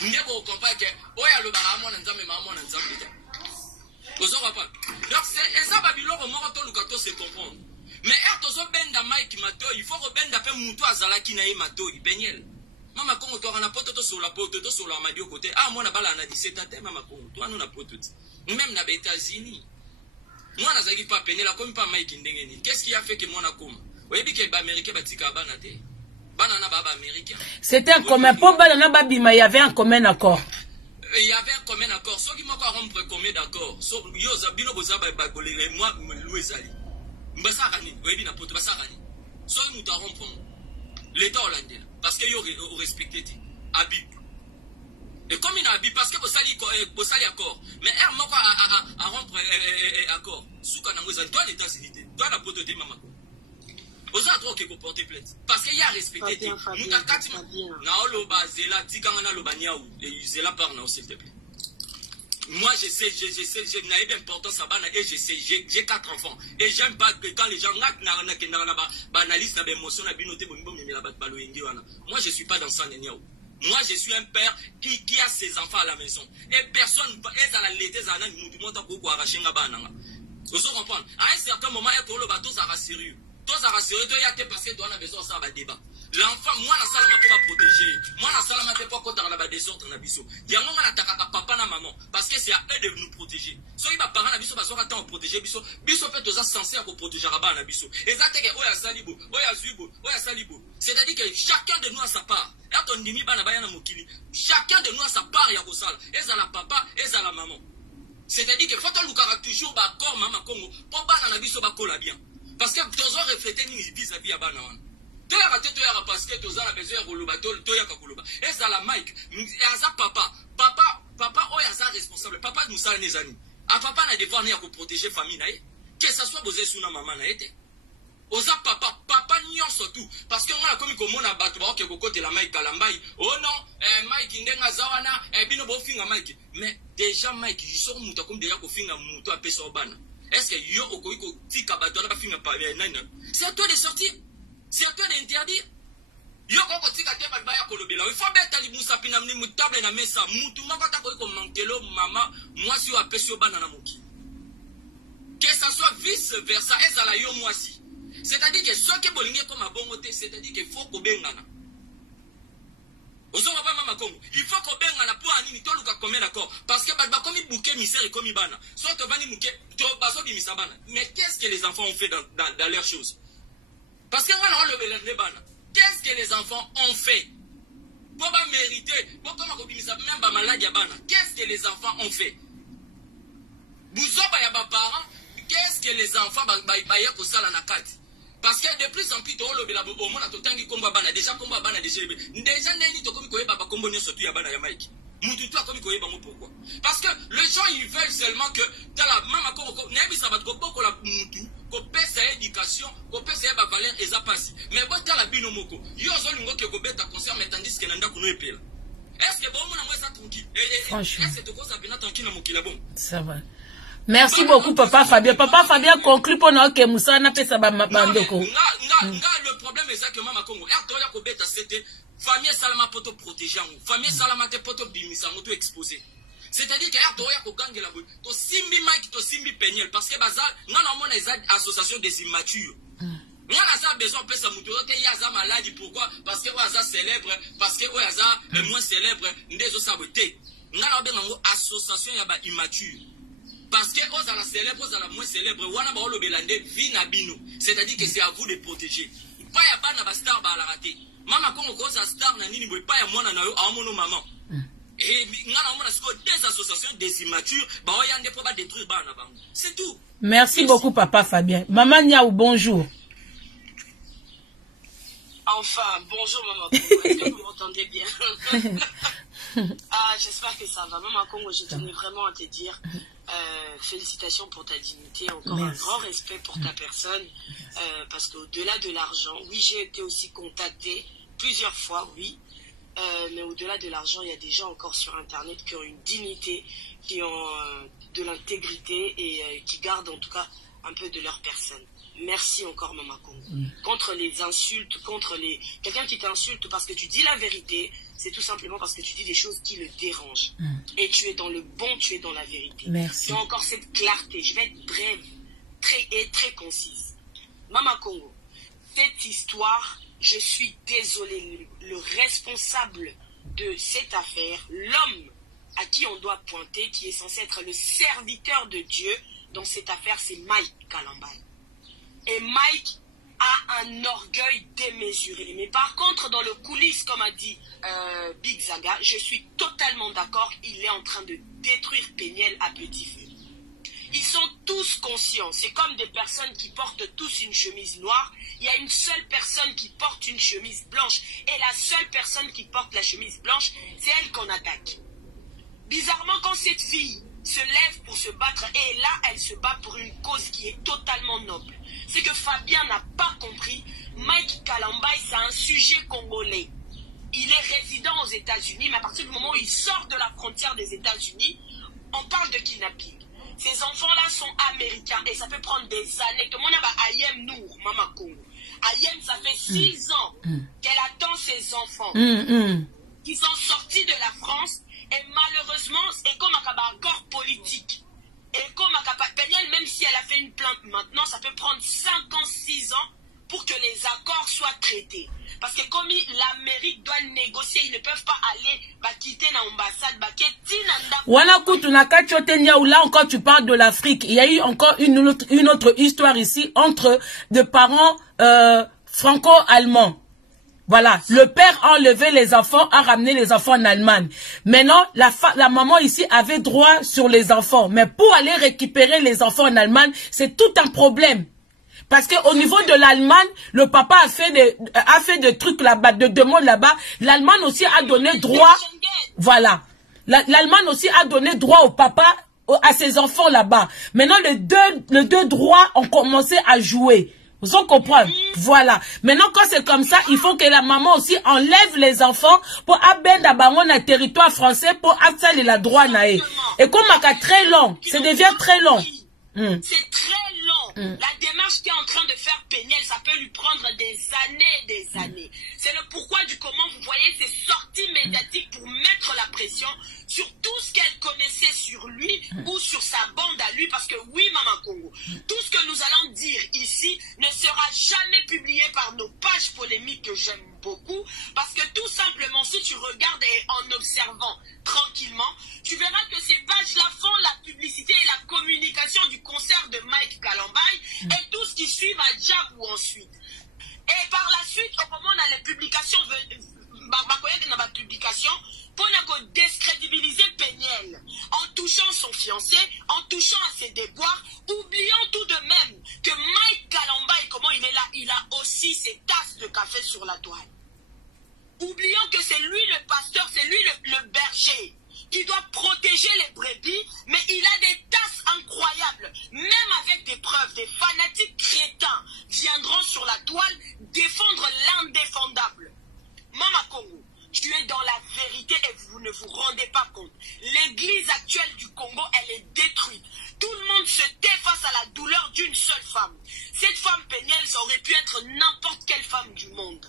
ne ko comprendre que oya lo ba amona nzambe ma amona nzambe ta ozo papa donc c'est ça babilo mo to lukato se comprendre mais to zo benda Mike mato il faut ko benda pe muto azalaki na ye mato ibenyel Mama Kongo to na poto to sur la poto to sur la madio côté mona bala na 17 ans Mama Kongo to na poto même na États-Unis. Moi, je n'ai pas peine, comme pas Mike Ndengeni. Qu'est-ce qui a fait que moi, je comme? Vous voyez que les Américains batika banate. Banana baba américain. C'était un commun. Pour banana babima, il y avait un commun accord. Il y avait un commun accord. Ceux qui m'ont rompre commun d'accord. Yo zabino boza bagolé moi loué zali. Mbasarani, vous voyez na poto basarani. Ceux qui m'ont rompre l'État hollandais parce que yo respecté Habib. Et comme il a habité, parce que vous savez accord, mais elle m'a pas à rompre accord. Souka Nangoza, toi les États-Unis, toi la pote de Mama Kongo. Vous avez droit que vous portez plainte. Parce qu'il y a respecté. Nous t'as quatre Naoloba, Zela, Tikangana, Lobaniaou, et Zela parle, s'il te plaît. Moi, je sais, je n'ai pas d'importance à Bana et je sais, j'ai 4 enfants. Et j'aime pas que quand les gens banalisent, na émotion, na binoté, moi, je suis pas dans ça, Néniaou. Moi, je suis un père qui a ses enfants à la maison. Et personne est à la laité, à la vous comprenez? À un certain moment, il y a tout le bateau, ça va sérieux. Tout ça va sérieux, il y a parce que toi, on a besoin de ça, va débat. L'enfant, moi, la salle m'a pas protéger. Moi, la salle m'a fait pas contre la désordre dans la biseau. Il y a un moment, on attaque papa et maman. Parce que c'est à eux de nous protéger. Si les parents na biseau, parce qu'on attend protéger biseau. Biseau fait tous censé pour protéger Rabat na biseau. Et ça, c'est que, oya salibo, oya zubo, oya salibo. C'est-à-dire que chacun de nous a sa part. Et on dit, chacun de nous a sa part, ya kosala. Et ça la papa, et ça la maman. C'est-à-dire que faut qu'on nous toujours ba corps maman Congo. Pour bana na biseau ba kola bien. Parce que tous on refléter vis-à-vis à bana. Parce que tu as besoin de et ça la Mike, et ça papa, oh ya ça responsable, papa nous ça les amis. A papa na devoir ni pour protéger famille nae, que ça soit posé sous na maman na été. Oza papa nyon surtout parce que on a comme on a battu ba ke côté la Mike Kalambai. Oh non, Mike ndenga zawana, bino bo finga Mike. Mais déjà Mike, ils sont muta comme déjà ko finga muto a peso bana. Est-ce que yo okoiko tika bato na finga pa nine? C'est à toi de sortir. C'est à toi d'interdire. Yo koko tika te balbaya kolobela. Il faut beta libusa pina mni mutable na mesa. Mutu makata ko mankelo mama moi si o apesi bana na moki. Que ça soit vice versa ezala yo moi si. C'est-à-dire que ceux qui bolingue comme a bongote, c'est-à-dire qu'il faut ko bengana. Ozo ba mama Congo. Il faut ko bengana pour anini to luka comme d'accord parce que balba comme bouquet misère comme bana. Soit to bani muke to baso bi misabana. Mais qu'est-ce que les enfants ont fait dans leurs choses? Parce que qu'est-ce que les enfants ont fait pour mériter, pour même pas malade bana? Qu'est-ce que les enfants ont fait? Parents, qu'est-ce que les enfants parce que de plus en plus au monde a tout temps combat bana déjà combat bana déjà neni to comme koyeba ba combo nyo surtout ya bana ya Mike. Mutu toi comme koyeba mo pourquoi? Parce que les gens ils veulent seulement que dans la mama ko nebi sabat ko boko la mutu ko pesa éducation ko pesa ba valeur eza passé mais bon dans la bino moko yo zo lingo ke ko beta concert mais tandis que nanda ko no epela. Est-ce que bon mon moi ça tranquille? Est-ce que to ko ça bina tranquille na mokila bon? Ça va. Merci beaucoup Papa Fabien. Papa Fabien conclut pour nous que Moussa n'a pas sa bandoko. Le problème est ça que Mama Congo ertoya ko beta c'était famille salama poto protéger nous. Famille salama te poto bimisa moto exposé. C'est-à-dire que ertoya ko gangela bo to simbi Mike to simbi Peniel parce que bazar ngana mona eza association des immatures. Ngana ça besoin pesa moto que yaza maladie pourquoi? Parce que waza célèbre parce que waza moins célèbre ndezo saboté. Ngana be ngo association ya ba immature. Parce que aux à la célèbre, aux à la moins célèbre, wana ba olo belande vina bino. C'est-à-dire que c'est à vous de protéger. Pas ya bana ba star ba la raté. Mama Congo ko za star na nini boy pas ya mwana na yo a mono maman. Et ngana mona siko des associations des immatures, ba oyande pour ba détruire bana bango. C'est tout. Merci beaucoup Papa Fabien. Maman Niaou, bonjour. Enfin, bonjour Maman Congo. Est-ce que vous m'entendez bien? Ah, j'espère que ça va. Maman Congo, je tenais vraiment à te dire félicitations pour ta dignité, encore Merci. Un grand respect pour ta personne, parce qu'au-delà de l'argent, oui, j'ai été aussi contactée plusieurs fois, oui, mais au-delà de l'argent, il y a des gens encore sur Internet qui ont une dignité, qui ont de l'intégrité et qui gardent en tout cas un peu de leur personne. Merci encore Maman Congo. Contre les insultes, contre les... Quelqu'un qui t'insulte parce que tu dis la vérité, c'est tout simplement parce que tu dis des choses qui le dérangent. Et tu es dans le bon, tu es dans la vérité. Merci. Tu as encore cette clarté. Je vais être brève très concise. Maman Congo, cette histoire, je suis désolée. Le responsable de cette affaire, l'homme à qui on doit pointer, qui est censé être le serviteur de Dieu dans cette affaire, c'est Mike Kalambai. Et Mike a un orgueil démesuré. Mais par contre, dans le coulisses, comme a dit Big Zaga, je suis totalement d'accord, il est en train de détruire Peniel à petit feu. Ils sont tous conscients. C'est comme des personnes qui portent tous une chemise noire. Il y a une seule personne qui porte une chemise blanche. Et la seule personne qui porte la chemise blanche, c'est elle qu'on attaque. Bizarrement, quand cette fille se lève pour se battre, et là, elle se bat pour une cause qui est totalement noble. C'est que Fabien n'a pas compris. Mike Kalambai, c'est un sujet congolais. Il est résident aux États-Unis, mais à partir du moment où il sort de la frontière des États-Unis, on parle de kidnapping. Ces enfants-là sont américains et ça peut prendre des années. Tout le monde a Ayem Nour, Maman Congo. Ayem, ça fait 6 ans qu'elle attend ses enfants. qui sont sortis de la France et malheureusement, c'est comme un accord politique. Et comme Péniel, même si elle a fait une plainte maintenant, ça peut prendre 5 ans, 6 ans pour que les accords soient traités. Parce que comme l'Amérique doit négocier, ils ne peuvent pas aller quitter l'ambassade. Là encore, tu parles de l'Afrique. Il y a eu encore une autre histoire ici entre des parents franco-allemands. Voilà, le père a enlevé les enfants, a ramené les enfants en Allemagne. Maintenant, la maman ici avait droit sur les enfants. Mais pour aller récupérer les enfants en Allemagne, c'est tout un problème. Parce que au niveau de l'Allemagne, le papa a fait des trucs là-bas, de demandes là-bas. L'Allemagne aussi a donné droit. Voilà. L'Allemagne aussi a donné droit au papa, à ses enfants là-bas. Maintenant, les deux droits ont commencé à jouer. Vous en comprenez? Voilà. Maintenant, quand c'est comme ça, il faut que la maman aussi enlève les enfants pour abendre un territoire français pour installer la droit naé. Et comme c'est très long, ça devient très long. C'est très long. La démarche qui est en train de faire Péniel, ça peut lui prendre des années et des années. C'est le pourquoi du comment vous voyez ces sorties médiatiques pour mettre la pression sur tout ce qu'elle connaissait sur lui ou sur sa bande à lui. Parce que oui, Maman Congo, tout ce que nous allons dire ici ne sera jamais publié par nos pages polémiques que j'aime beaucoup. Parce que tout simplement, si tu regardes en observant tranquillement, tu verras que ces pages-là font la publicité et la communication du concert de Mike Kalambay et tout ce qui suit à Jab ou ensuite. Et par la suite, au moment où on a les publications, pour décrédibiliser Péniel, en touchant son fiancé, en touchant à ses déboires, oubliant tout de même que Mike Kalambay, comment il est là, il a aussi ses tasses de café sur la toile. Oubliant que c'est lui le pasteur, c'est lui le berger, qui doit protéger les brebis, mais il a des tasses incroyables. Même avec des preuves, des fanatiques crétins viendront sur la toile défendre l'indéfendable. Mama Congo, tu es dans la vérité et vous ne vous rendez pas compte. L'église actuelle du Congo, elle est détruite. Tout le monde se tait face à la douleur d'une seule femme. Cette femme Péniel, ça aurait pu être n'importe quelle femme du monde.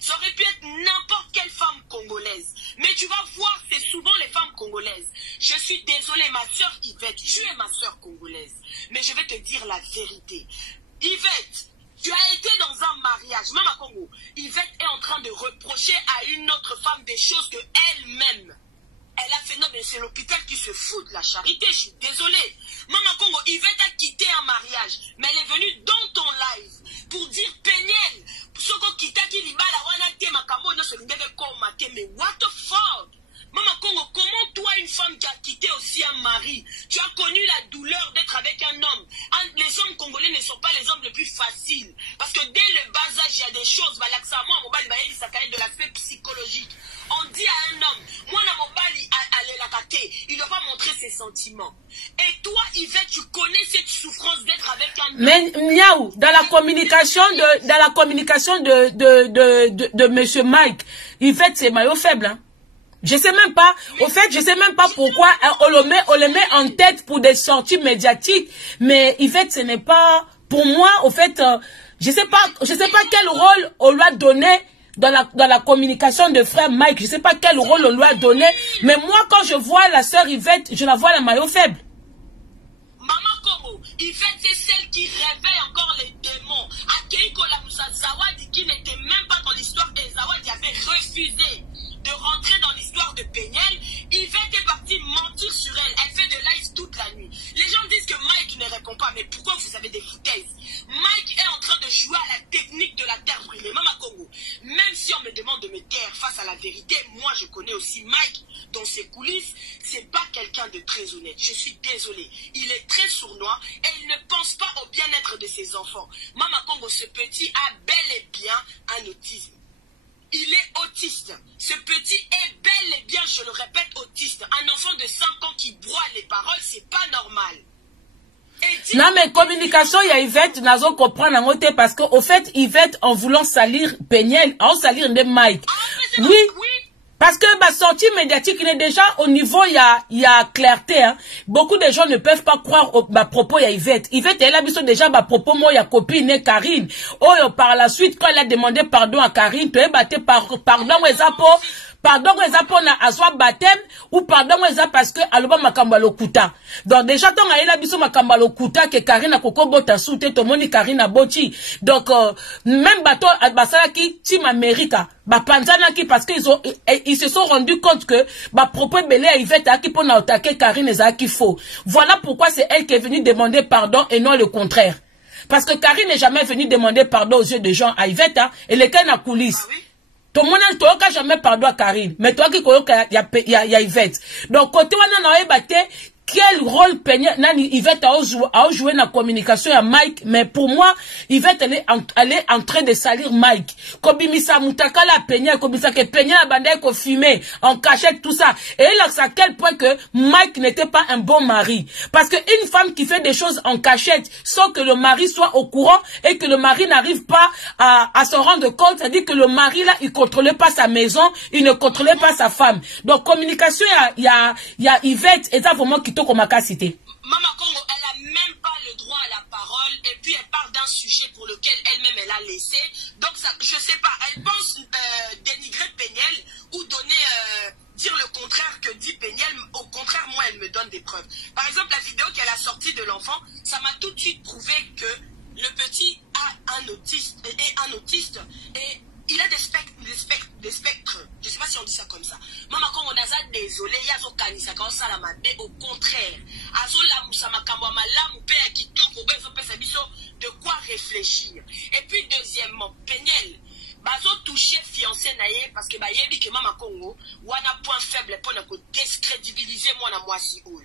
Ça aurait pu être n'importe quelle femme congolaise. Mais tu vas voir, c'est souvent les femmes congolaises. Je suis désolée, ma soeur Yvette, tu es ma soeur congolaise. Mais je vais te dire la vérité. Yvette, tu as été dans un mariage. Maman Congo, Yvette est en train de reprocher à une autre femme des choses que elle-même, elle a fait. Non, mais c'est l'hôpital qui se fout de la charité. Je suis désolée. Maman Congo, Yvette a quitté un mariage. Mais elle est venue dans ton live pour dire Péniel. Mais what the fuck? Maman Congo, comment toi, une femme qui a quitté aussi un mari, tu as connu la douleur d'être avec un homme? Les hommes congolais ne sont pas les hommes les plus faciles. Parce que dès le bas âge, il y a des choses. Ça de l'aspect psychologique. On dit à un homme, moi, il ne doit pas montrer ses sentiments. Et toi, Yvette, tu connais cette souffrance d'être avec un homme. Mais Niaou, dans la communication de Monsieur Mike, Yvette, c'est maillot faible, hein. Je sais même pas, au fait, je sais même pas pourquoi on le met en tête pour des sorties médiatiques, mais Yvette, ce n'est pas, pour moi, au fait, je sais pas quel rôle on lui a donné dans la communication de frère Mike, je sais pas quel rôle on lui a donné, mais moi, quand je vois la sœur Yvette, je la vois la maillot faible. Maman Congo, Yvette, c'est celle qui réveille encore les démons. Akeiko Lamoussa Zawadi, qui n'était même pas dans l'histoire, et Zawadi avait refusé de rentrer dans l'histoire de Péniel. Yvette est partie mentir sur elle. Elle fait de live toute la nuit. Les gens disent que Mike ne répond pas. Mais pourquoi vous avez des foutaises? Mike est en train de jouer à la technique de la terre brûlée. Maman Congo, même si on me demande de me taire face à la vérité, moi je connais aussi Mike dans ses coulisses. C'est pas quelqu'un de très honnête. Je suis désolée. Il est très sournois et il ne pense pas au bien-être de ses enfants. Maman Congo, ce petit a bel et bien un autisme. Il est autiste. Ce petit est bel et bien, je le répète, autiste. Un enfant de 5 ans qui broie les paroles, c'est pas normal. Non, mais communication, il y a Yvette, nazo comprendre en côté parce que, au fait, Yvette, en voulant salir Péniel, en salir de Mike. Oui. Parce que ma sortie médiatique, il est déjà au niveau, il y a clarté. Hein. Beaucoup de gens ne peuvent pas croire au propos il y a Yvette. Yvette, elle a vu déjà ma propos, moi, il y a copine Karine. Oh, par la suite, quand elle a demandé pardon à Karine, tu es battu pardon, pardon eza pona azwa baptême ou pardon eza parce que aloba makambo lokuta. Donc déjà ton aïla biso makambo lokuta que Karine Koko bota soute to moni Karine boti. Donc même bato basala ki Team America ba panzana ki parce que ils se sont rendus compte que ba propos belé Yvette a qui pona attaquer Karine eza qui faux. Voilà pourquoi c'est elle qui est venue demander pardon et non le contraire. Parce que Karine n'est jamais venue demander pardon aux yeux de gens à Yvette elle est qu'elle na coulisse. Tout le monde n'a jamais pardon à Karine. Mais toi qui connais, il y a Yvette. Donc, côté on a battu, quel rôle Yvette a joué dans la communication à Mike, mais pour moi, Yvette elle est en train de salir Mike. Kobimisa Moutaka la Peña, Kobimisa que Peña la bandée qu'on fumait, en cachette, tout ça. Et là, c'est à quel point que Mike n'était pas un bon mari. Parce qu'une femme qui fait des choses en cachette, sans que le mari soit au courant et que le mari n'arrive pas à se rendre compte, c'est-à-dire que le mari là, il contrôlait pas sa maison, il ne contrôlait pas sa femme. Donc, communication, il y a Yvette, et ça vraiment qui comme à cité. Maman Congo, elle a même pas le droit à la parole et puis elle parle d'un sujet pour lequel elle-même elle a laissé. Donc ça, je sais pas, elle pense dénigrer Péniel ou donner dire le contraire que dit Péniel. Au contraire, moi elle me donne des preuves. Par exemple, la vidéo qu'elle a sortie de l'enfant, ça m'a tout de suite prouvé que le petit a un autiste et il a des spectres. Je sais pas si on dit ça comme ça. Maman, quand on a ça, désolé, il y a zo kanisa quand ça la mabe. Au contraire, azo la musama kamba malamu père qui toque au beso pesa biso de quoi réfléchir. Et puis deuxièmement, Péniel, bazo toucher fiancé naie parce que ba yebi que Maman Congo wana point faible pour ne décrédibiliser moi na moi si ou.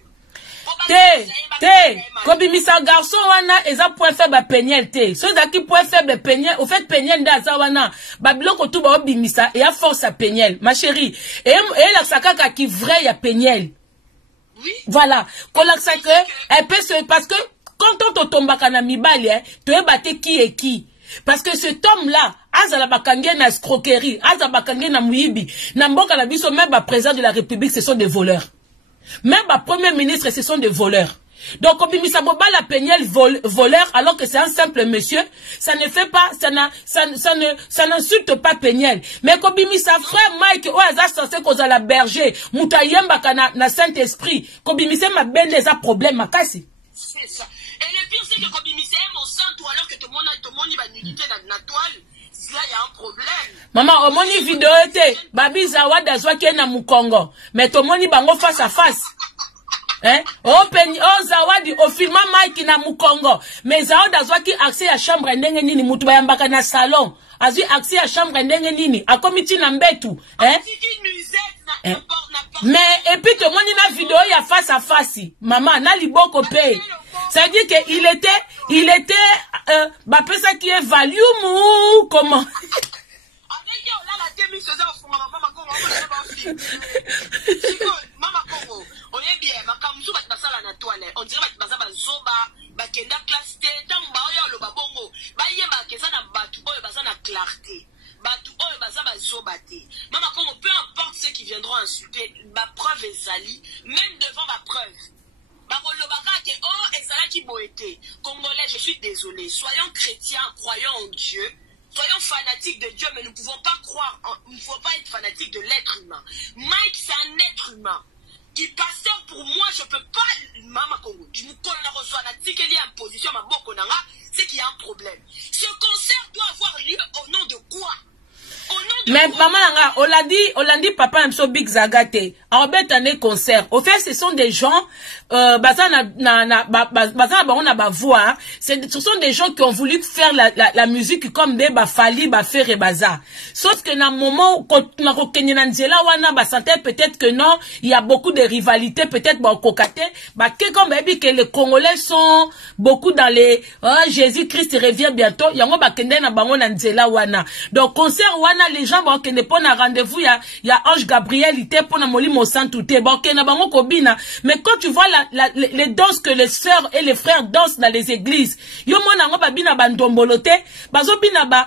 Kobimisa garçon wana eza point faible Péniel te. Ceux qui point faible Péniel, au fait Péniel nda za wana babiloko tout ba obimisa et a force à Péniel, ma chérie. Et la sakaka qui vrai ya Péniel. Oui. Voilà, kolak ça que elle peut se parce que quand on tombe kana mibali tu es batté qui est qui. Parce que cet homme-là, azala bakangé na escroquerie, azala bakangé na muibi, na mboka na biso même ba président de la République ce sont des voleurs. Même ma premier ministre, ce sont des voleurs. Donc, Obimisa Boba la Péniel voleur, alors que c'est un simple monsieur, ça ne fait pas, ça n'insulte pas Péniel. Mais Kobimisa frère Mike, oh, eza censé qu'on a la berger, Moutayemba na Saint-Esprit, Kobimisa ma ben les a problème, ma casse. C'est ça. Et le pire, c'est que Kobimisa est mon sang, ou alors que tout le monde va nudité dans la toile. Là, il y a un problème. Maman, au moni vidéo était, Babi Zawad Azwa qui est na Mukongo. Mais tout le monde bango face à face. Hein? Oh, Zawadi, au film Mike na Mukongo. Mais Zawad Azwa qui accès à chambre ndenge nini, mutu bayambaka na salon. Azwi accès à chambre ndenge nini, a comité na mbetu. Hein? Hein? Mais, et puis tout le monde na vidéo, il y a face à face. Maman, na liboko paye. Ça veut dire qu'il était, bah, ça qui est value ou comment? On dirait que zoba, bakenda classe T, tant ba lo babongo, ba yeba kezana batu oyo bazana clarté. Batu oyo bazaba zobate. Maman Congo, peu importe ceux qui viendront insulter, ma preuve est sali, même devant ma preuve. Congolais, je suis désolé. Soyons chrétiens, croyons en Dieu. Soyons fanatiques de Dieu, mais nous ne pouvons pas croire. Il ne faut pas être fanatique de l'être humain. Mike, c'est un être humain. Qui pasteur pour moi, je ne peux pas. Maman Congo, je me connais fanatique, il y a une position, c'est qu'il y a un problème. Ce concert doit avoir lieu au nom de quoi? Mais maman, on l'a dit papa un so big zagate. En bête année concert. Au fait, ce sont des gens, ce sont des gens qui ont voulu faire la musique comme des bafali, bafer et baza. Sauf que dans le moment où on a sentait peut-être que non, il y a beaucoup de rivalités, peut-être kokate, comme que les Congolais sont beaucoup dans les, Jésus-Christ revient bientôt, donc concert wana les gens bon ne pas na rendez-vous il y a Ange Gabriel il était pour na molimo santuté bon na bango kobina. Mais quand tu vois les danses que les sœurs et les frères dansent dans les églises, yo mona ngo babina bandombolote bazo bina ba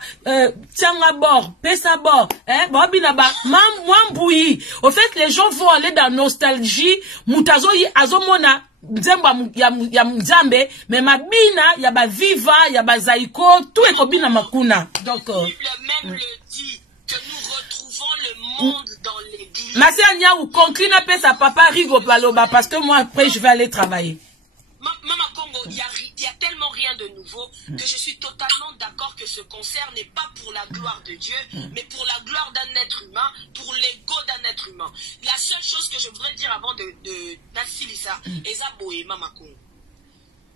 tianga bord pesa bord babina ba mwambuyi. Au fait les gens vont aller dans nostalgie mutazo yi azomona nzemba ya mzambe mais mabina ya ba viva ya ba zaiko tout est kobina makuna. Donc le même le dit que nous retrouvons le monde dans les Ma sœur Niaou, conclut n'a pas sa papa Rigo Paloba parce que moi après je vais aller travailler. Maman Congo, il y a tellement rien de nouveau que je suis totalement d'accord que ce concert n'est pas pour la gloire de Dieu, mais pour la gloire d'un être humain, pour l'ego d'un être humain. La seule chose que je voudrais dire avant de Nassilissa, Ezaboé, Maman Congo.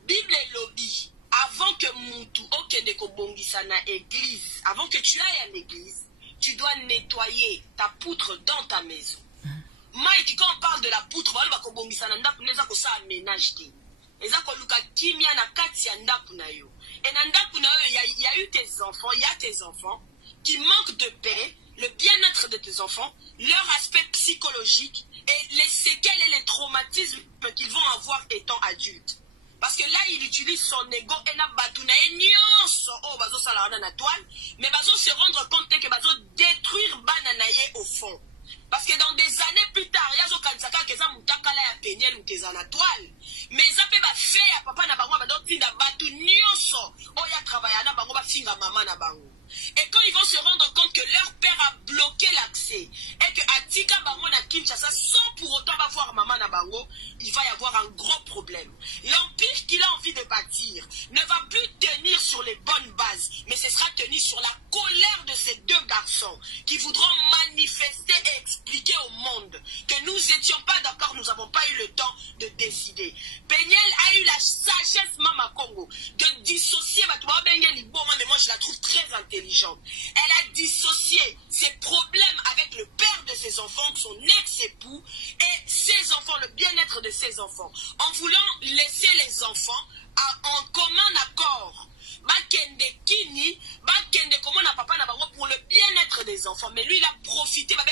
Bible et lobby, avant que Moutou, Okeneko Bongisa na église, avant que tu ailles à l'église, tu dois nettoyer ta poutre dans ta maison. Mike, quand on parle de la poutre, on va Bongisa na ndaku, neza ko sa ménage ti. Eza ko luka kimia na kati ya ndaku na yo. Et na ndaku na yo, il y a eu tes enfants, il y a tes enfants qui manquent de paix, le bien-être de tes enfants, leur aspect psychologique et les séquelles et les traumatismes qu'ils vont avoir étant adultes. Parce que là, il utilise son ego et n'a batuna et nyonso oh bazo salana na toile, mais bazo se rendre compte que bazo détruire bananaye au fond. Parce que dans des années plus tard, yazo kansaka keza mutakala ya penyel ou keza na toile, mais ça peut ba faire ya papa na bango ba do tinda batu nyonso oh ya travailler na bango ba finga maman na bango. Et quand ils vont se rendre compte que leur père a bloqué l'accès et que Atika Bango na Kinshasa sans pour autant voir maman na Bango, il va y avoir un gros problème. L'empire qu'il a envie de bâtir ne va plus tenir sur les bonnes bases, mais ce sera tenu sur la colère de ces deux garçons qui voudront manifester et expliquer au monde que nous n'étions pas d'accord, nous n'avons pas eu le temps de décider. Péniel a eu la sagesse, Mama Congo, de dissocier, mais moi je la trouve très intelligente. Elle a dissocié ses problèmes avec le père de ses enfants, son ex-époux, et ses enfants, le bien-être de ses enfants, en voulant laisser les enfants en commun accord. Bakende Kini, Bakende comment n'a papa n'a pas pour le bien-être des enfants, mais lui il a profité d'un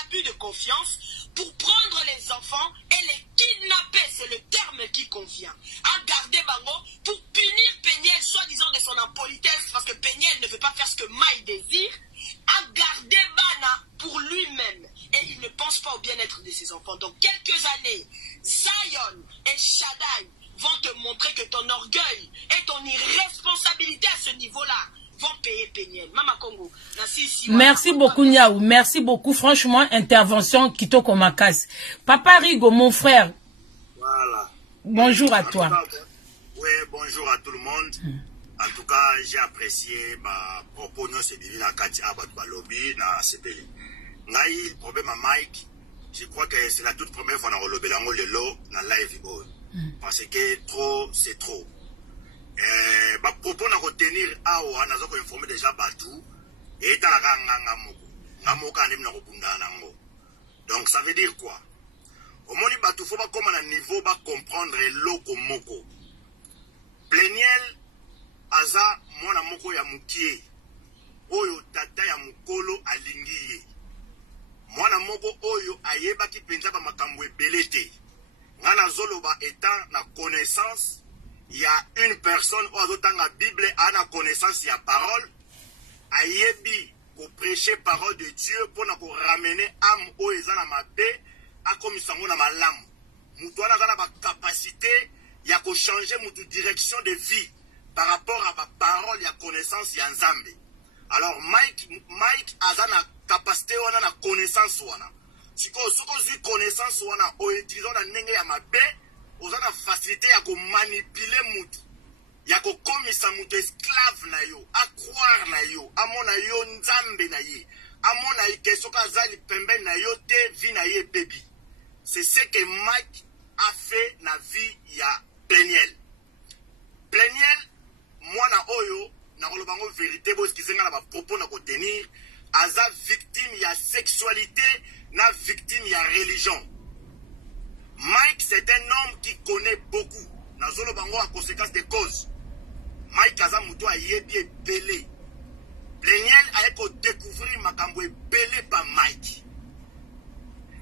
abus de confiance pour prendre les enfants et les kidnapper, c'est le terme qui convient. À garder Bango pour punir Péniel, soi-disant de son impolitesse, parce que Péniel ne veut pas faire ce que Maï désire, à garder Bana pour lui-même. Et il ne pense pas au bien-être de ses enfants. Donc quelques années, Zion et Shaddai vont te montrer que ton orgueil et ton irresponsabilité à ce niveau-là vont payer Péniel. Mama Congo. Merci beaucoup Niaou, merci beaucoup. Franchement, intervention Kitoko Makas. Papa Rigo, mon frère. Voilà. Bonjour à toi. Oui, bonjour à tout le monde. En tout cas, j'ai apprécié ma propos non c'est na kati abat balobi na CPI. Ngai problème à Mike, je crois que c'est la toute première fois na lobby lango lelo na live boy. Parce que trop c'est trop. Ba propos na retenir awa na zoko informer déjà Batou et talaka nganga moko. Ngamoka anem na kobunda nango. Donc ça veut dire quoi? Au moni Batou faut pas comme à niveau ba comprendre loko moko. Péniel aza mwana moko ya mukie. Oyo tata ya mukolo alingiye. Mwana moko oyo ayeba ki penza ba makambo ebelete. Ngana zoloba étant na connaissance, il y a une personne au dans la Bible a la connaissance il y a parole. Ayebi pour prêcher parole de Dieu pour nous ramener âme au ezana mabe a comme sango na malam. Mutwana zana ba capacité ya ko changer mutu direction de vie par rapport à ma parole ya connaissance ya nzambe. Alors Mike azana capacité wana na connaissance wana. Siko connaissance wana o utilisant na ndenge ya mabe ozana facilité ya ko manipuler mutu ya ko komisa mutu esclave na yo a croire na yo amona yo nzambe na ye amona ikesoka zali pembe na yo te vie na ye baby. C'est ce que Mike a fait na vie ya Péniel. Péniel mwana oyo na kolobango vérité bo skizenga na ba propos na ko tenir aza victime ya sexualité na victime ya religion. Mike c'est un homme qui connaît beaucoup. Na zolo bango a conséquence des causes. Mike aza muto ayebi ebele. Péniel a eko découvrir makambo ebele pa Mike.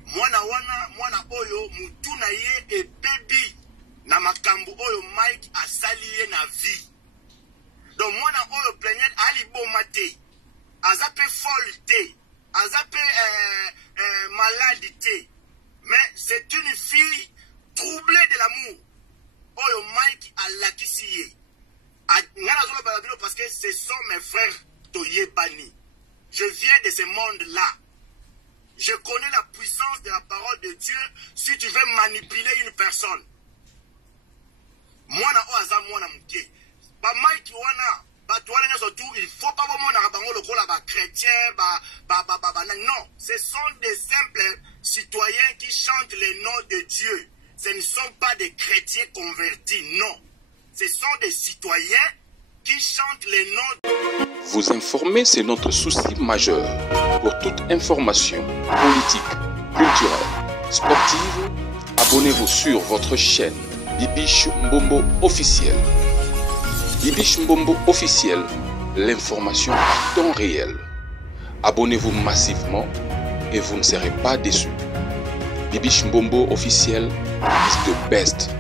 Mwana oyo mutu na ye ebebi na makambo oyo Mike asali ye na vie. Donc mwana oyo Péniel ali boma te. Aza pe folle te. Aza pe malade te. Mais c'est une fille troublée de l'amour. Oyo Mike a lakisi ye. Ngana zolo balabino parce que ce sont mes frères Toye Bani. Je viens de ce monde-là. Je connais la puissance de la parole de Dieu si tu veux manipuler une personne. Moi, il faut pas chrétien, non, ce sont des simples citoyens qui chantent le nom de Dieu. Ce ne sont pas des chrétiens convertis, non. Ce sont des citoyens qui chantent les noms. Vous informer, c'est notre souci majeur. Pour toute information politique, culturelle, sportive, abonnez-vous sur votre chaîne Bibiche Mbombo officiel. Bibiche Mbombo officiel, l'information à temps réel. Abonnez-vous massivement et vous ne serez pas déçus. Bibiche Mbombo officiel is the best.